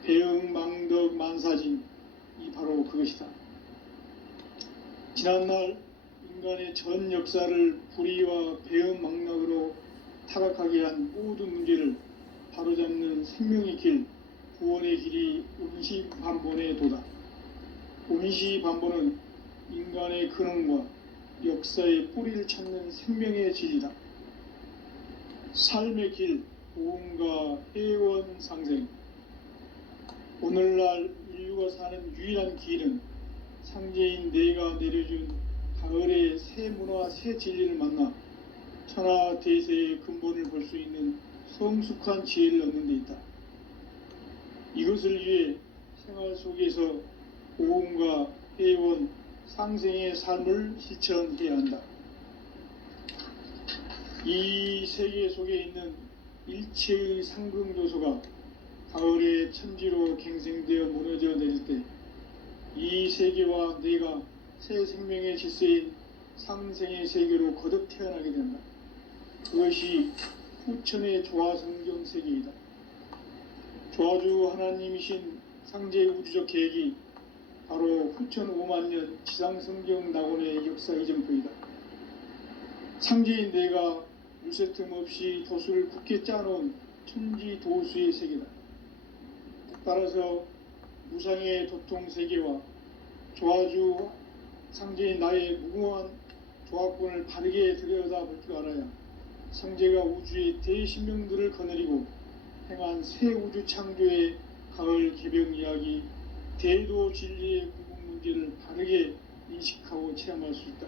배음 망덕 만사진, 이 바로 그것이다. 지난날 인간의 전 역사를 불의와 배음 망락으로 타락하게 한 모든 문제를 바로잡는 생명의 길, 구원의 길이 원시반본의 도다. 원시반본은 인간의 근원과 역사의 뿌리를 찾는 생명의 진리다. 삶의 길, 보험과 회원 상생. 오늘날 인류가 사는 유일한 길은 상제인 내가 내려준 가을의 새 문화, 새 진리를 만나 천하 대세의 근본을 볼 수 있는 성숙한 지혜를 얻는 데 있다. 이것을 위해 생활 속에서 보험과 회원, 상생의 삶을 실천해야 한다. 이 세계 속에 있는 일체의 상금 요소가 가을의 천지로 갱생되어 무너져 내릴 때 이 세계와 내가 새 생명의 질서인 상생의 세계로 거듭 태어나게 된다. 그것이 후천의 조화성경 세계이다. 조화주 하나님이신 상제 우주적 계획이 바로 후천 5만년 지상성경 낙원의 역사 이정표이다. 상제인 내가 물새틈 없이 도수를 굳게 짜놓은 천지 도수의 세계다. 따라서 무상의 도통 세계와 조화주 상제인 나의 무궁한 조합권을 바르게 들여다볼 줄 알아야 상제가 우주의 대신명들을 거느리고 행한 새 우주 창조의 가을 개벽 이야기, 대도 진리의 궁극 문제를 바르게 인식하고 체험할 수 있다.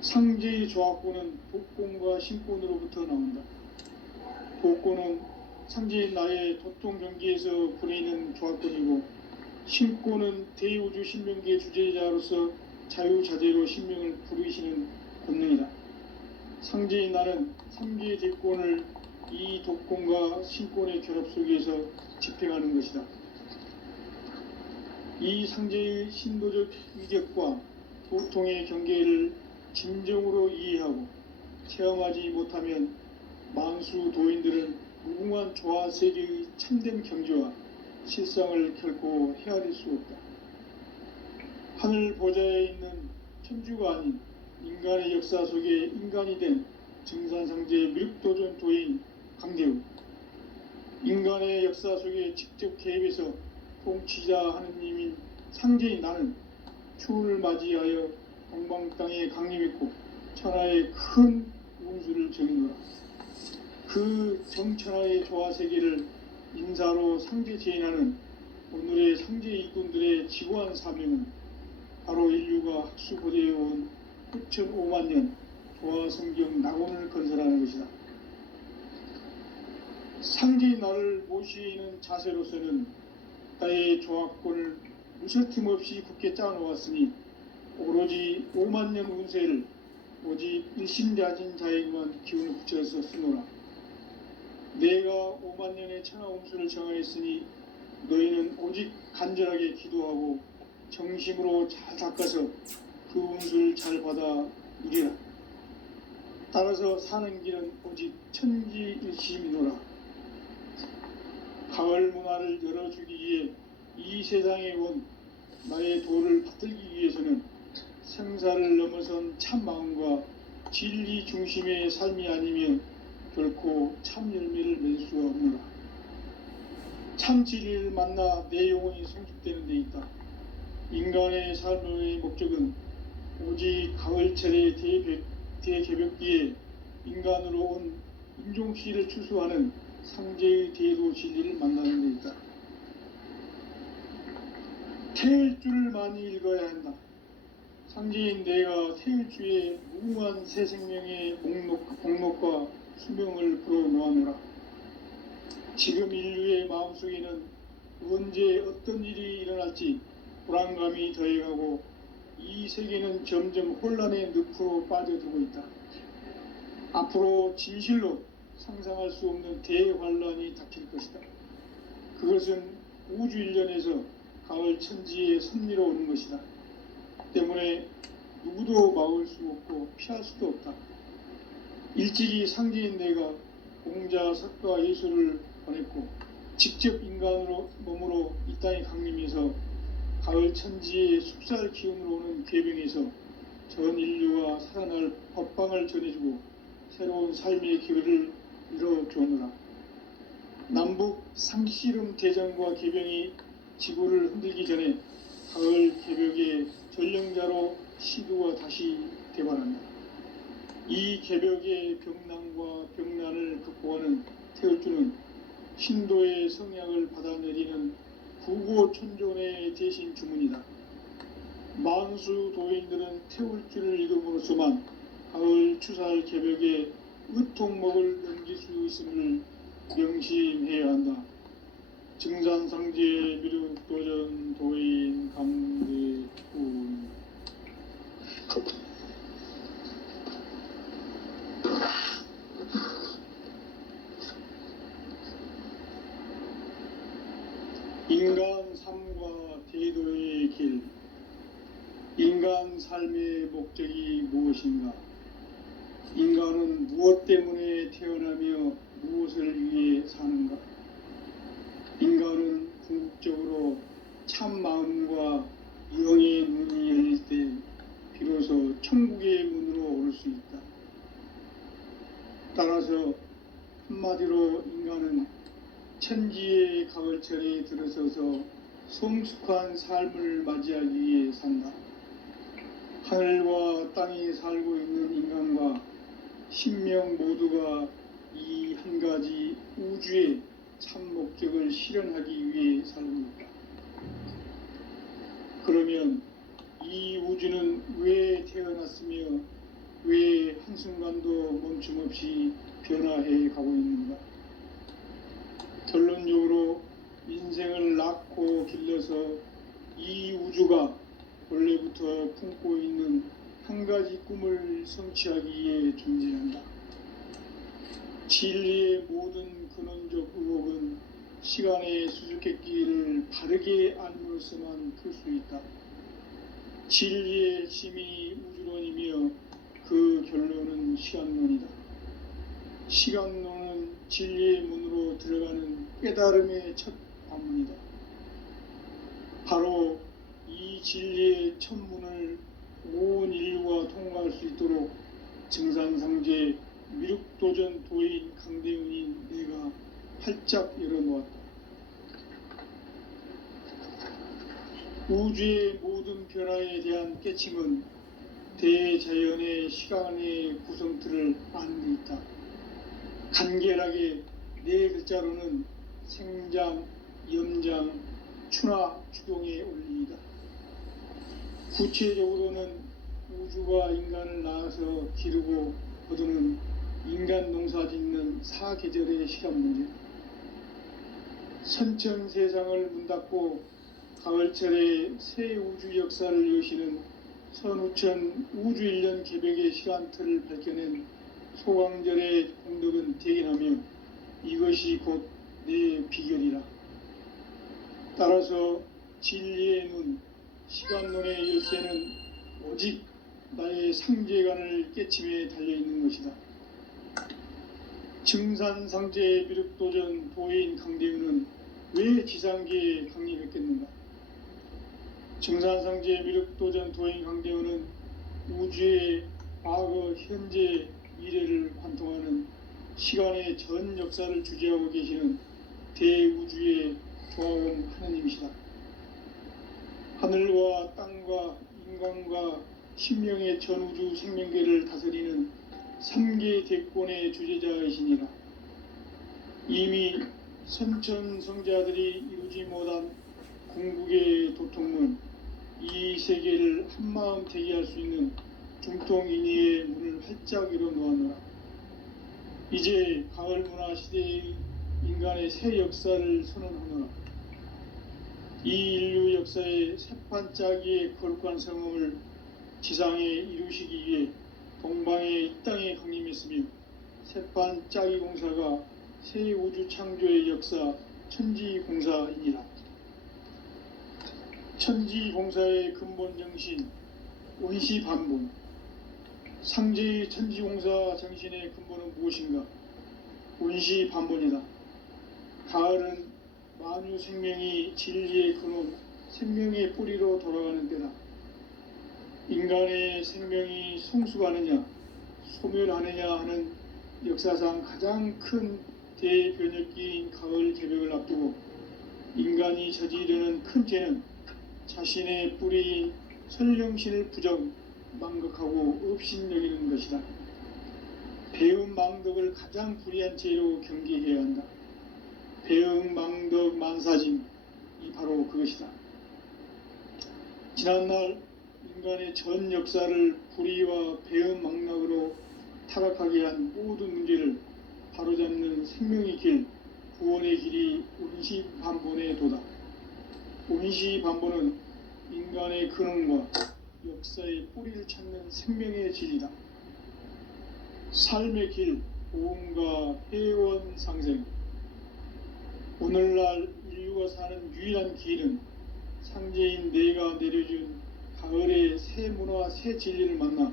상제의 조합권은 복권과 신권으로부터 나온다. 복권은 상제인 나의 도통 경기에서 보내는 조합권이고, 신권은 대우주 신명기의 주제자로서 자유자재로 신명을 부르시는 권능이다. 상제인 나는 3개의 대권을 이 독권과 신권의 결합 속에서 집행하는 것이다. 이 상제의 신도적 위력과 도통의 경계를 진정으로 이해하고 체험하지 못하면 만수 도인들은 무궁한 조화 세계의 참된 경지와 실상을 결코 헤아릴 수 없다. 하늘 보좌에 있는 천주가 아닌 인간의 역사 속에 인간이 된 증산상제 미륵도전 도인 강대우. 인간의 역사 속에 직접 개입해서 통치자 하느님인 상제인 나는 추운을 맞이하여 동방 땅에 강림했고 천하의 큰 운수를 정해노라. 그 정천하의 조화세계를 인사로 상제 제인하는 오늘의 상제 일꾼들의 지고한 사명은 바로 인류가 학수고대해온 9,5만 년 조화성경 낙원을 건설하는 것이다. 상제의 나를 모시는 자세로서는 나의 조화권을 무설팀 없이 굳게 짜놓았으니 오로지 5만 년 운세를 오직 일심자진 자에게만 기운을 붙여서 쓰노라. 내가 5만 년의 천하 운수를 정하였으니 너희는 오직 간절하게 기도하고 정심으로 잘 닦아서 그 운수를 잘 받아 누리라. 따라서 사는 길은 오직 천지일심이노라. 가을 문화를 열어주기 위해 이 세상에 온 나의 도를 받들기 위해서는 생사를 넘어선 참 마음과 진리 중심의 삶이 아니면 결코 참 열매를 맺을 수가 없노라. 참 진리를 만나 내 영혼이 성숙되는 데 있다. 인간의 삶의 목적은 오직 가을철의 대개벽기에 인간으로 온 인종시를 추수하는 상제의 대도 진리를 만나는 데 있다. 태일주를 많이 읽어야 한다. 상제인 내가 태일주의 무궁한 새 생명의 목록과 수명을 풀어놓아노라. 지금 인류의 마음속에는 언제 어떤 일이 일어날지 불안감이 더해가고 이 세계는 점점 혼란의 늪으로 빠져들고 있다. 앞으로 진실로 상상할 수 없는 대환란이 닥칠 것이다. 그것은 우주 일련에서 가을 천지의 섭리로 오는 것이다. 때문에 누구도 막을 수 없고 피할 수도 없다. 일찍이 상제인 내가 공자, 석가, 예수를 보냈고 직접 인간으로 몸으로 이 땅에 강림해서 가을 천지의 숲살 기운으로 오는 궤병에서 전 인류가 살아날 법방을 전해주고 새로운 삶의 기회를 이뤄주느라. 남북 상씨름 대전과 개병이 지구를 흔들기 전에 가을 개벽의 전령자로 시도가 다시 대발한다. 이 개벽의 병난과 병난을 극복하는 태울주는 신도의 성약을 받아내리는 구고천존의 대신 주문이다. 만수 도인들은 태울주를 읽음으로써만 가을 추살 개벽의 의통목을 넘길 수 있음을 명심해야 한다. 증산상제 미륵도전 도인 강대군. 인간 삶과 대도의 길. 인간 삶의 목적이 무엇인가? 인간은 무엇 때문에 태어나며 무엇을 위해 사는가? 인간은 궁극적으로 참 마음과 영의 문이 열릴 때 비로소 천국의 문으로 오를 수 있다. 따라서 한마디로 인간은 천지의 가을철에 들어서서 성숙한 삶을 맞이하기 위해 산다. 하늘과 땅에 살고 있는 인간과 신명 모두가 이 한 가지 우주의 참 목적을 실현하기 위해 살고 있다. 그러면 이 우주는 왜 태어났으며 왜 한순간도 멈춤없이 변화해 가고 있는가? 결론적으로 인생을 낳고 길러서 이 우주가 원래부터 품고 있는 한 가지 꿈을 성취하기 위해 존재한다. 진리의 모든 근원적 의혹은 시간의 수수께끼를 바르게 알므로서만 풀 수 있다. 진리의 핵심이 우주론이며 그 결론은 시간론이다. 시간론은 진리의 문으로 들어가는 깨달음의 첫 관문이다. 바로 이 진리의 첫 문을 온 인류가 통과할 수 있도록 증산상제 미륵도전 도인 강대훈인 내가 활짝 열어놓았다. 우주의 모든 변화에 대한 깨침은 대자연의 시간의 구성틀을 아는 데 있다. 간결하게 네 글자로는 생장, 염장, 추나 추동의 원리이다. 구체적으로는 우주가 인간을 낳아서 기르고 거두는 인간 농사 짓는 사계절의 시간 문제, 선천 세상을 문 닫고 가을철에 새 우주 역사를 여시는 선우천 우주 1년 개벽의 시간틀을 밝혀낸 소강절의 공덕은 대견하며 이것이 곧 내 비결이라. 따라서 진리의 눈, 시간론의 열쇠는 오직 나의 상제관을 깨침에 달려있는 것이다. 증산상제의 미륵도전 도인 강대윤은 왜 지상계에 강림했겠는가? 증산상제의 미륵도전 도인 강대윤은 우주의 과거, 현재, 미래를 관통하는 시간의 전 역사를 주재하고 계시는 대우주의 조화원 하느님이시다. 하늘과 땅과 인간과 신명의 전우주 생명계를 다스리는 3개 대권의 주제자이시니라. 이미 선천성자들이 이루지 못한 궁극의 도통문, 이 세계를 한마음 대기할 수 있는 중통인의의 문을 활짝 열어놓았노라. 이제 가을 문화 시대의 인간의 새 역사를 선언하노라. 이 인류 역사의 새판짜기의 거룩한 성음을 지상에 이루시기 위해 동방의 이 땅에 강림했으며 새판짜기 공사가 새 우주 창조의 역사 천지공사이니라. 천지공사의 근본 정신 원시반본, 상제의 천지공사 정신의 근본은 무엇인가? 원시반본이다. 가을은 만유 생명이 진리의 근원, 생명의 뿌리로 돌아가는 때다. 인간의 생명이 성숙하느냐, 소멸하느냐 하는 역사상 가장 큰 대변혁기인 가을 개벽을 앞두고 인간이 저지르는 큰 죄는 자신의 뿌리인 설령신을 부정, 망극하고 업신여기는 것이다. 배음 망덕을 가장 불의한 죄로 경계해야 한다. 배음 망덕 만사진, 이 바로 그것이다. 지난날 인간의 전 역사를 불의와 배음 망락으로 타락하게 한 모든 문제를 바로잡는 생명의 길, 구원의 길이 원시반본의 도다. 원시반본은 인간의 근원과 역사의 뿌리를 찾는 생명의 진리다. 삶의 길, 보험과 회원 상생. 오늘날 인류가 사는 유일한 길은 상제인 내가 내려준 가을의 새 문화, 새 진리를 만나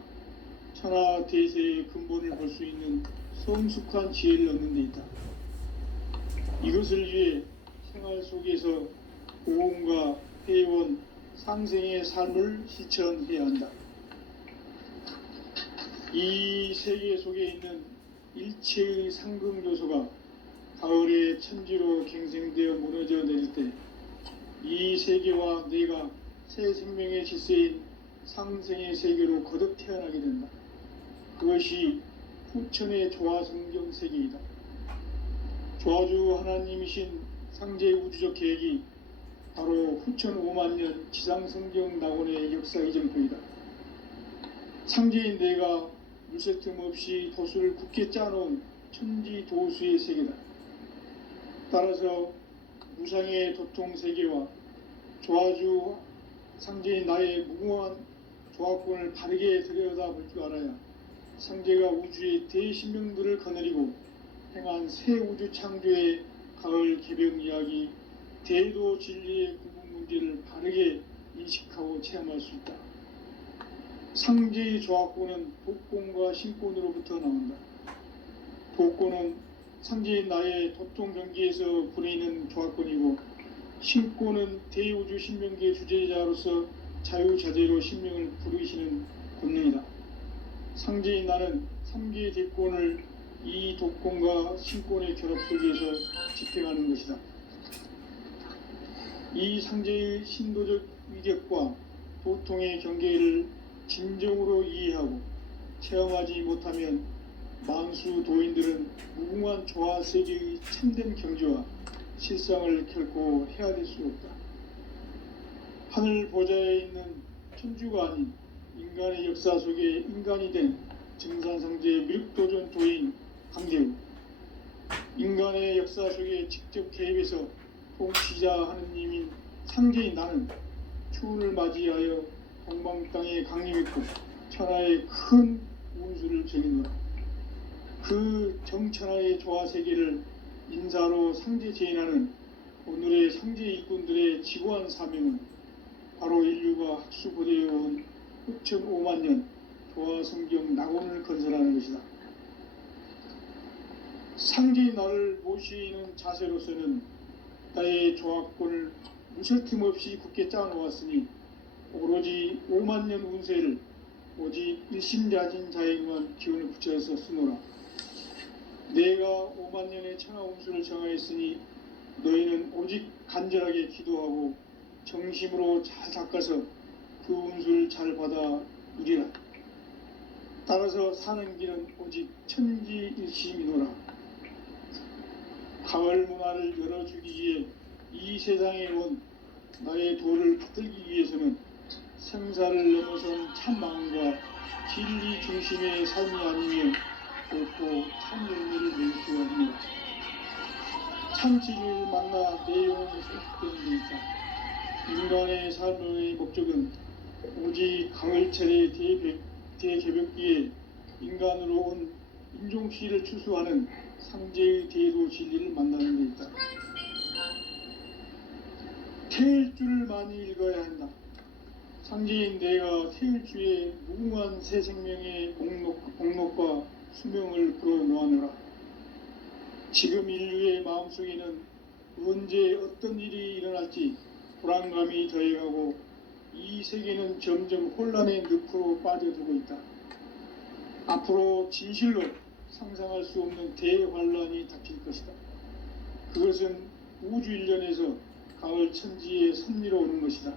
천하 대세의 근본을 볼 수 있는 성숙한 지혜를 얻는 데 있다. 이것을 위해 생활 속에서 보험과 회원, 상생의 삶을 실천해야 한다. 이 세계 속에 있는 일체의 상금 요소가 가을의 천지로 갱생되어 무너져 내릴 때 이 세계와 내가 새 생명의 질서인 상생의 세계로 거듭 태어나게 된다. 그것이 후천의 조화성경 세계이다. 조화주 하나님이신 상제의 우주적 계획이 바로 후천 5만 년 지상성경 낙원의 역사 이정표이다. 상제인 내가 물새 틈 없이 도수를 굳게 짜놓은 천지 도수의 세계다. 따라서 무상의 도통 세계와 조화주 상제인 나의 무궁한 조화권을 바르게 들여다볼 줄 알아야 상제가 우주의 대신명들을 거느리고 행한 새 우주 창조의 가을 개벽 이야기, 대도 진리의 구분 문제를 바르게 인식하고 체험할 수 있다. 상제의 조화권은 복권과 신권으로부터 나온다. 복권은 상제인 나의 도통 경계에서 부리는 조화권이고, 신권은 대우주 신명계 주제자로서 자유자재로 신명을 부르시는 권능이다. 상제인 나는 3개의 대권을 이 도권과 신권의 결합 속에서 집행하는 것이다. 이 상제의 신도적 위격과 도통의 경계를 진정으로 이해하고 체험하지 못하면 만수 도인들은 무궁한 조화 세계의 참된 경지와 실상을 결코 헤아릴 수 없다. 하늘 보좌에 있는 천주가 아닌 인간의 역사 속에 인간이 된 증산상제 미륵도전 도인 강대우, 인간의 역사 속에 직접 개입해서 통치자 하느님인 상제인 나는 추운을 맞이하여 동방 땅에 강림했고 천하의 큰 운수를 정했노라. 그 정천하의 조화 세계를 인사로 상제 제인하는 오늘의 상제 일꾼들의 지고한 사명은 바로 인류가 학수고대해온 5,500만 년 조화 성경 낙원을 건설하는 것이다. 상제의 나를 모시는 자세로서는 나의 조화권을 무설틈 없이 굳게 짜놓았으니 오로지 5만 년 운세를 오직 일심자진 자에게만 기운을 붙여서 쓰노라. 내가 5만 년의 천하 운수를 정하였으니 너희는 오직 간절하게 기도하고 정심으로 잘 닦아서 그 운수를 잘 받아 누리라. 따라서 사는 길은 오직 천지일심이노라. 가을 문화를 열어주기 위해 이 세상에 온 나의 도를 받들기 위해서는 생사를 넘어선 참마음과 진리 중심의 삶이 아니면 결코 참 열매를 낼 수가 없는 참치를 만나 내 영혼이 소식되는 데 있다. 인간의 삶의 목적은 오직 가을철의 대개벽기에 인간으로 온 인종피를 추수하는 상제의 대도 진리를 만나는 데 있다. 태일주를 많이 읽어야 한다. 상제인 내가 태일주의 무궁한 새 생명의 목록과 수명을 불어놓아노라. 지금 인류의 마음속에는 언제 어떤 일이 일어날지 불안감이 더해가고 이 세계는 점점 혼란의 늪으로 빠져들고 있다. 앞으로 진실로 상상할 수 없는 대환란이 닥칠 것이다. 그것은 우주 일련에서 가을 천지의 섭리로 오는 것이다.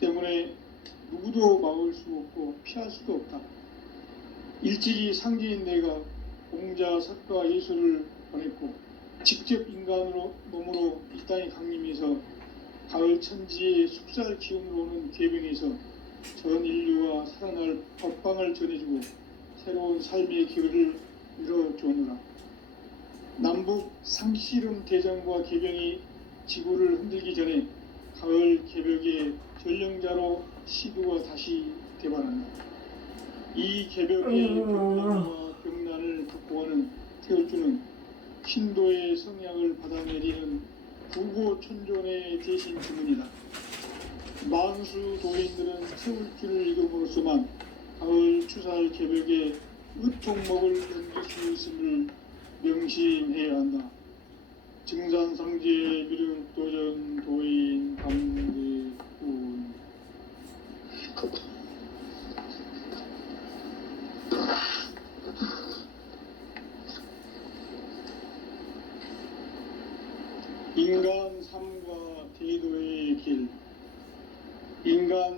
때문에 누구도 막을 수 없고 피할 수도 없다. 일찍이 상제인 내가 공자, 석가, 예수를 보냈고 직접 인간으로 몸으로 이 땅에 강림해서 가을 천지의 숙살 기운으로 오는 계병에서 전 인류와 살아날 법방을 전해주고 새로운 삶의 기회를 이뤄주오노라. 남북 상씨름 대전과 계병이 지구를 흔들기 전에 가을 개벽의 전령자로 시두가 다시 대발한다. 이 개벽의 병난과 병난을 극복하는 태울주는 신도의 성향을 받아내리는 구고천존의 대신 주문이다. 만수 도인들은 태울주를 읽음으로써만 가을 추살 개벽의 의통목을 넘길 수 있음을 명심해야 한다. 증산상제 미륵도전 도인 강대훈. 인간 삶과 대도의 길. 인간